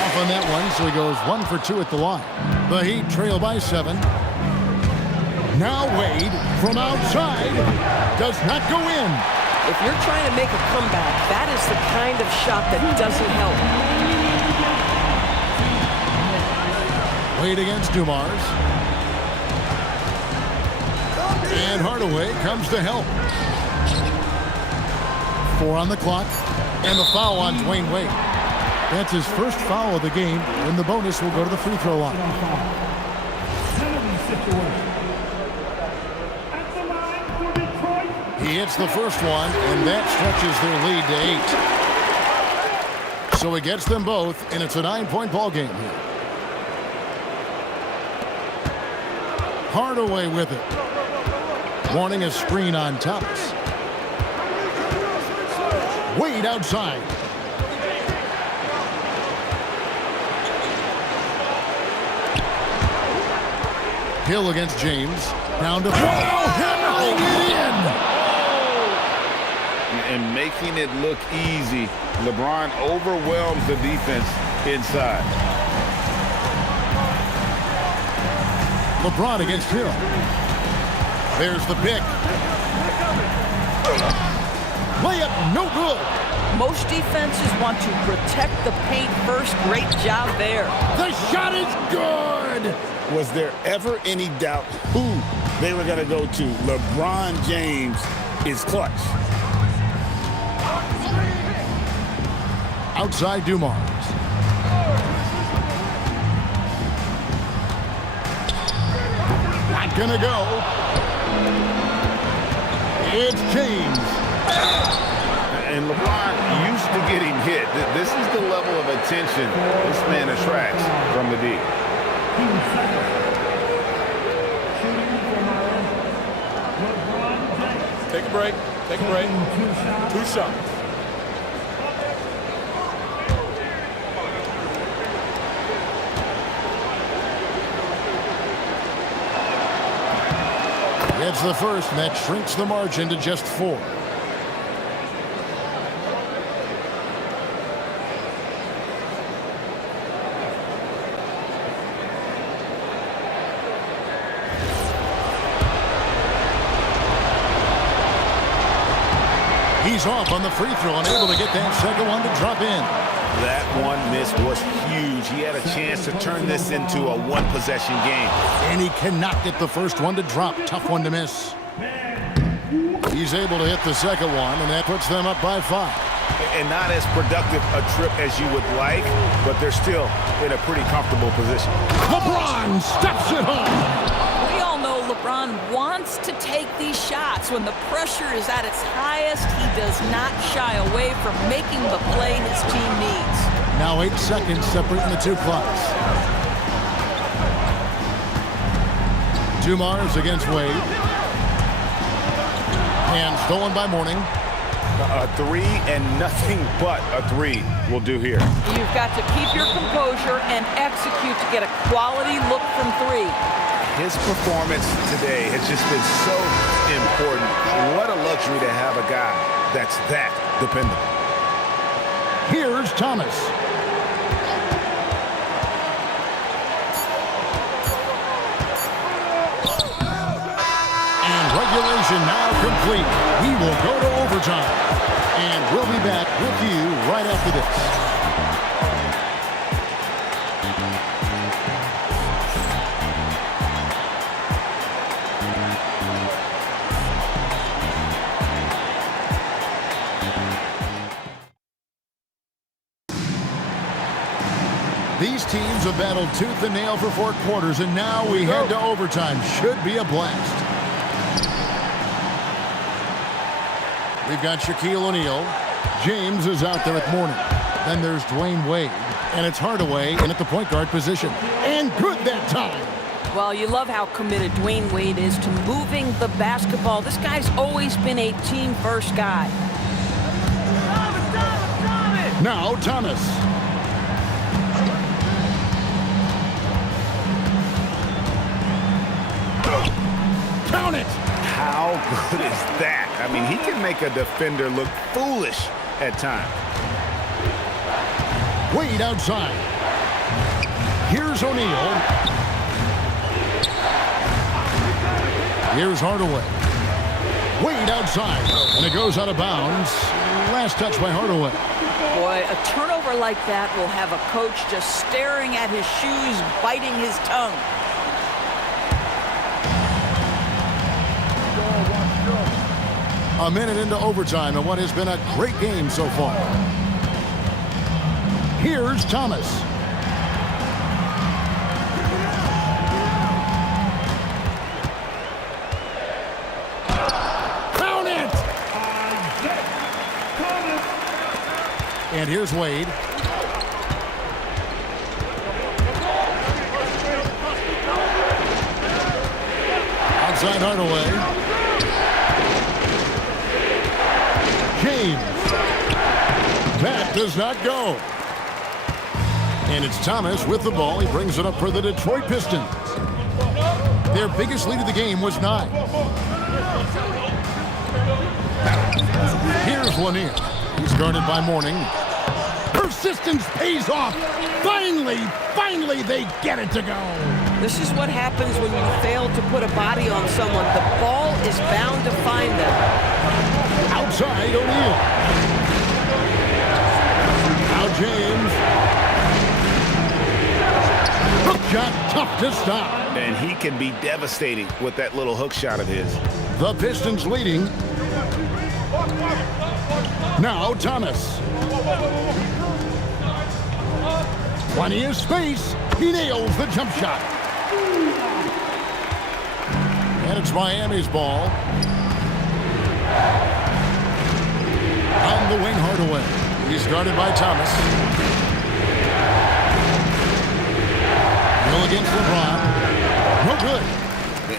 Off on that one, so he goes 1 for 2 at the line. The Heat trail by 7. Now Wade from outside does not go in. If you're trying to make a comeback, that is the kind of shot that doesn't help. Wade against Dumars. And Hardaway comes to help. 4 on the clock, and the foul on Dwayne Wade. That's his first foul of the game, and the bonus will go to the free throw line. He hits the first one, and that stretches their lead to 8. So he gets them both, and it's a 9-point ball game here. Hardaway with it. Warning a screen on Thomas. Wade outside. Hill against James. Down to hammering it in. And making it look easy, LeBron overwhelms the defense inside. LeBron against Hill. There's the pick. Layup, no good. Most defenses want to protect the paint first. Great job there. The shot is good. Was there ever any doubt who they were going to go to? LeBron James is clutch. Outside Dumars. Not gonna go. It's James. And LeBron used to getting hit. This is the level of attention this man attracts from the D. Take a break. Take a break. 2 shots. It's the first, and that shrinks the margin to just 4. He's off on the free throw and able to get that second one to drop in. That one miss was huge. He had a chance to turn this into a one-possession game. And he cannot get the first one to drop. Tough one to miss. He's able to hit the second one, and that puts them up by 5. And not as productive a trip as you would like, but they're still in a pretty comfortable position. LeBron steps it home. We all know LeBron wants to take these shots. When the pressure is at its highest, he does not shy away from making the play his team needs. Now 8 seconds separating the two clocks. Dumars against Wade. And stolen by Mourning. A 3 and nothing but a 3 will do here. You've got to keep your composure and execute to get a quality look from 3. His performance today has just been so important. What a luxury to have a guy that's that dependable. Here's Thomas. And regulation now complete. We will go to overtime. And we'll be back with you right after this. These teams have battled tooth and nail for 4 quarters, and now we head to overtime. Should be a blast. We've got Shaquille O'Neal. James is out there at Mourning. Then there's Dwayne Wade. And it's Hardaway in at the point guard position. And good that time. Well, you love how committed Dwayne Wade is to moving the basketball. This guy's always been a team-first guy. Now Thomas. Count it. How good is that? I mean, he can make a defender look foolish at times. Wade outside. Here's O'Neal. Here's Hardaway. Wade outside. And it goes out of bounds. Last touch by Hardaway. Boy, a turnover like that will have a coach just staring at his shoes, biting his tongue. A minute into overtime and what has been a great game so far. Here's Thomas. Count it! And here's Wade. Outside Hardaway. James. That does not go. And it's Thomas with the ball. He brings it up for the Detroit Pistons. Their biggest lead of the game was 9. Here's Lanier. He's guarded by Mourning. Persistence pays off. Finally, they get it to go. This is what happens when you fail to put a body on someone. The ball is bound to find them. Outside O'Neal. Now James. Hook shot, tough to stop. And he can be devastating with that little hook shot of his. The Pistons leading. Now Thomas. Plenty of space. He nails the jump shot. And it's Miami's ball. On the wing, Hardaway. He's guarded by Thomas. Hill against LeBron. No good.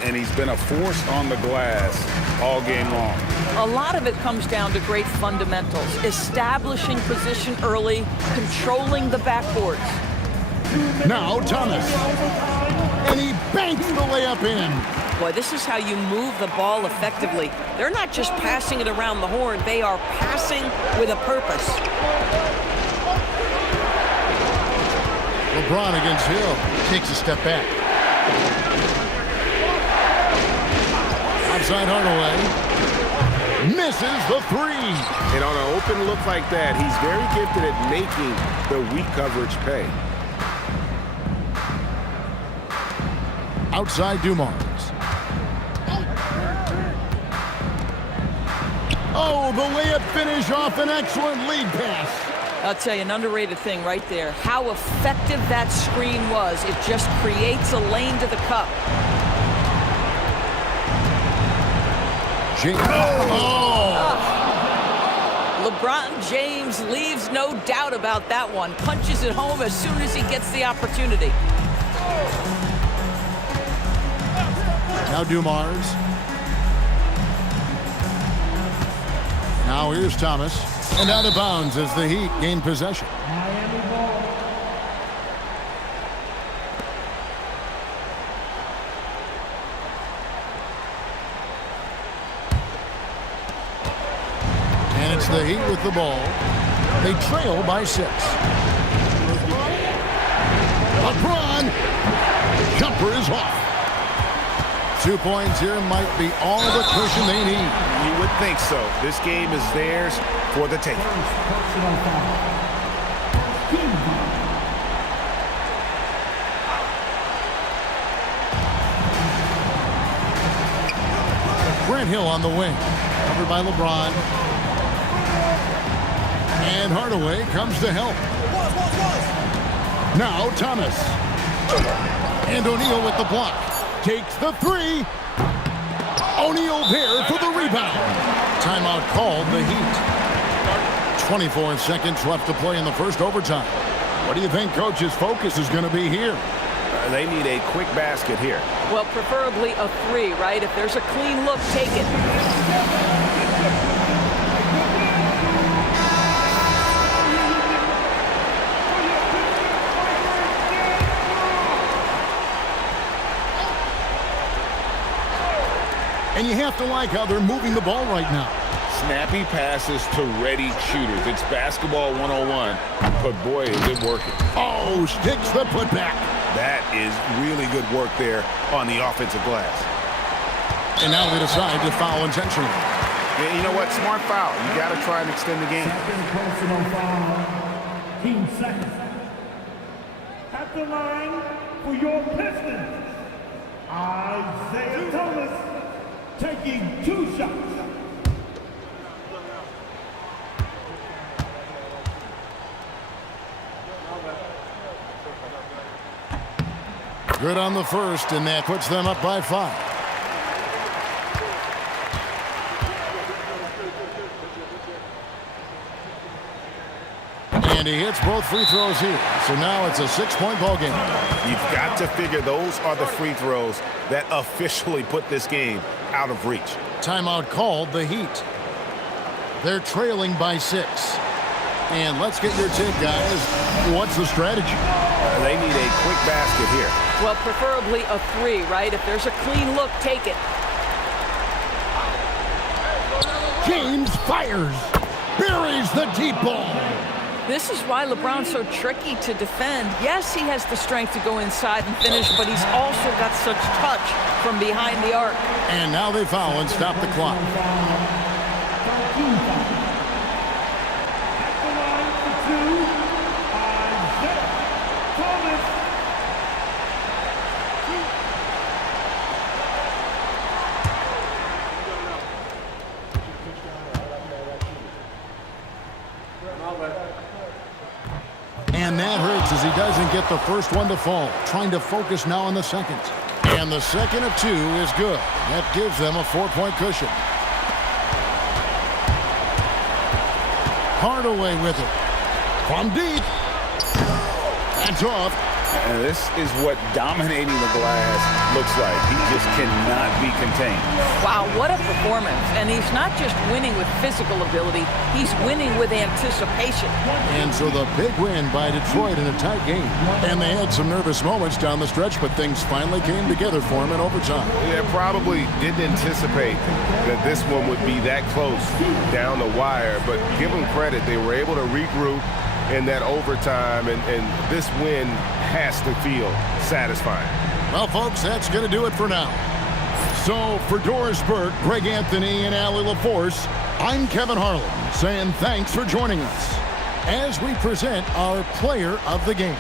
And he's been a force on the glass all game long. A lot of it comes down to great fundamentals. Establishing position early, controlling the backboards. Now Thomas. And he banks the layup in. Boy, this is how you move the ball effectively. They're not just passing it around the horn. They are passing with a purpose. LeBron against Hill. Takes a step back. Outside Hardaway. Misses the 3. And on an open look like that, he's very gifted at making the weak coverage pay. Outside Dumars. Oh, the layup finish off an excellent lead pass. I'll tell you, an underrated thing right there. How effective that screen was. It just creates a lane to the cup. LeBron James leaves no doubt about that one. Punches it home as soon as he gets the opportunity. Now Dumars. Now here's Thomas. And out of bounds as the Heat gain possession. Miami ball. And it's the Heat with the ball. They trail by 6. LeBron. Jumper is off. 2 points here might be all the cushion they need. You would think so. This game is theirs for the taking. Personal foul. Team foul. Grant Hill on the wing. Covered by LeBron. And Hardaway comes to help. Now Thomas. And O'Neal with the block. Takes the 3. O'Neal there for the rebound. Timeout called the Heat. 24 seconds left to play in the first overtime. What do you think Coach's focus is going to be here? They need a quick basket here. Well, preferably a 3, right? If there's a clean look, take it. And you have to like how they're moving the ball right now. Snappy passes to ready shooters. It's basketball 101, but boy, is it working. Oh, sticks the putback. That is really good work there on the offensive glass. And now they decide to foul intentionally. Yeah, you know what? Smart foul. You got to try and extend the game. Second personal foul. Team seconds. At the line for your Pistons, Isaiah Thomas taking 2 shots. Good on the first, and that puts them up by 5. And he hits both free throws here. So now it's a 6-point ball game. You've got to figure those are the free throws that officially put this game out of reach. Timeout called, the Heat. They're trailing by 6. And let's get your take, guys. What's the strategy? They need a quick basket here. Well, preferably a 3, right? If there's a clean look, take it. James fires. Buries the deep ball. This is why LeBron's so tricky to defend. Yes, he has the strength to go inside and finish, but he's also got such touch from behind the arc. And now they foul and stop the clock. At the line for 2, Isaiah Thomas. And that hurts as he doesn't get the first one to fall. Trying to focus now on the second. And the second of 2 is good. That gives them a 4-point cushion. Hardaway with it. From deep. That's off. And this is what dominating the glass looks like. He just cannot be contained. Wow, what a performance. And he's not just winning with physical ability, he's winning with anticipation. And so the big win by Detroit in a tight game. And they had some nervous moments down the stretch, but things finally came together for him in overtime. Yeah, probably didn't anticipate that this one would be that close down the wire, but give them credit. They were able to regroup in that overtime, and this win has to feel satisfying. Well, folks, that's going to do it for now. So for Doris Burke, Greg Anthony, and Allie LaForce, I'm Kevin Harlan saying thanks for joining us as we present our player of the game.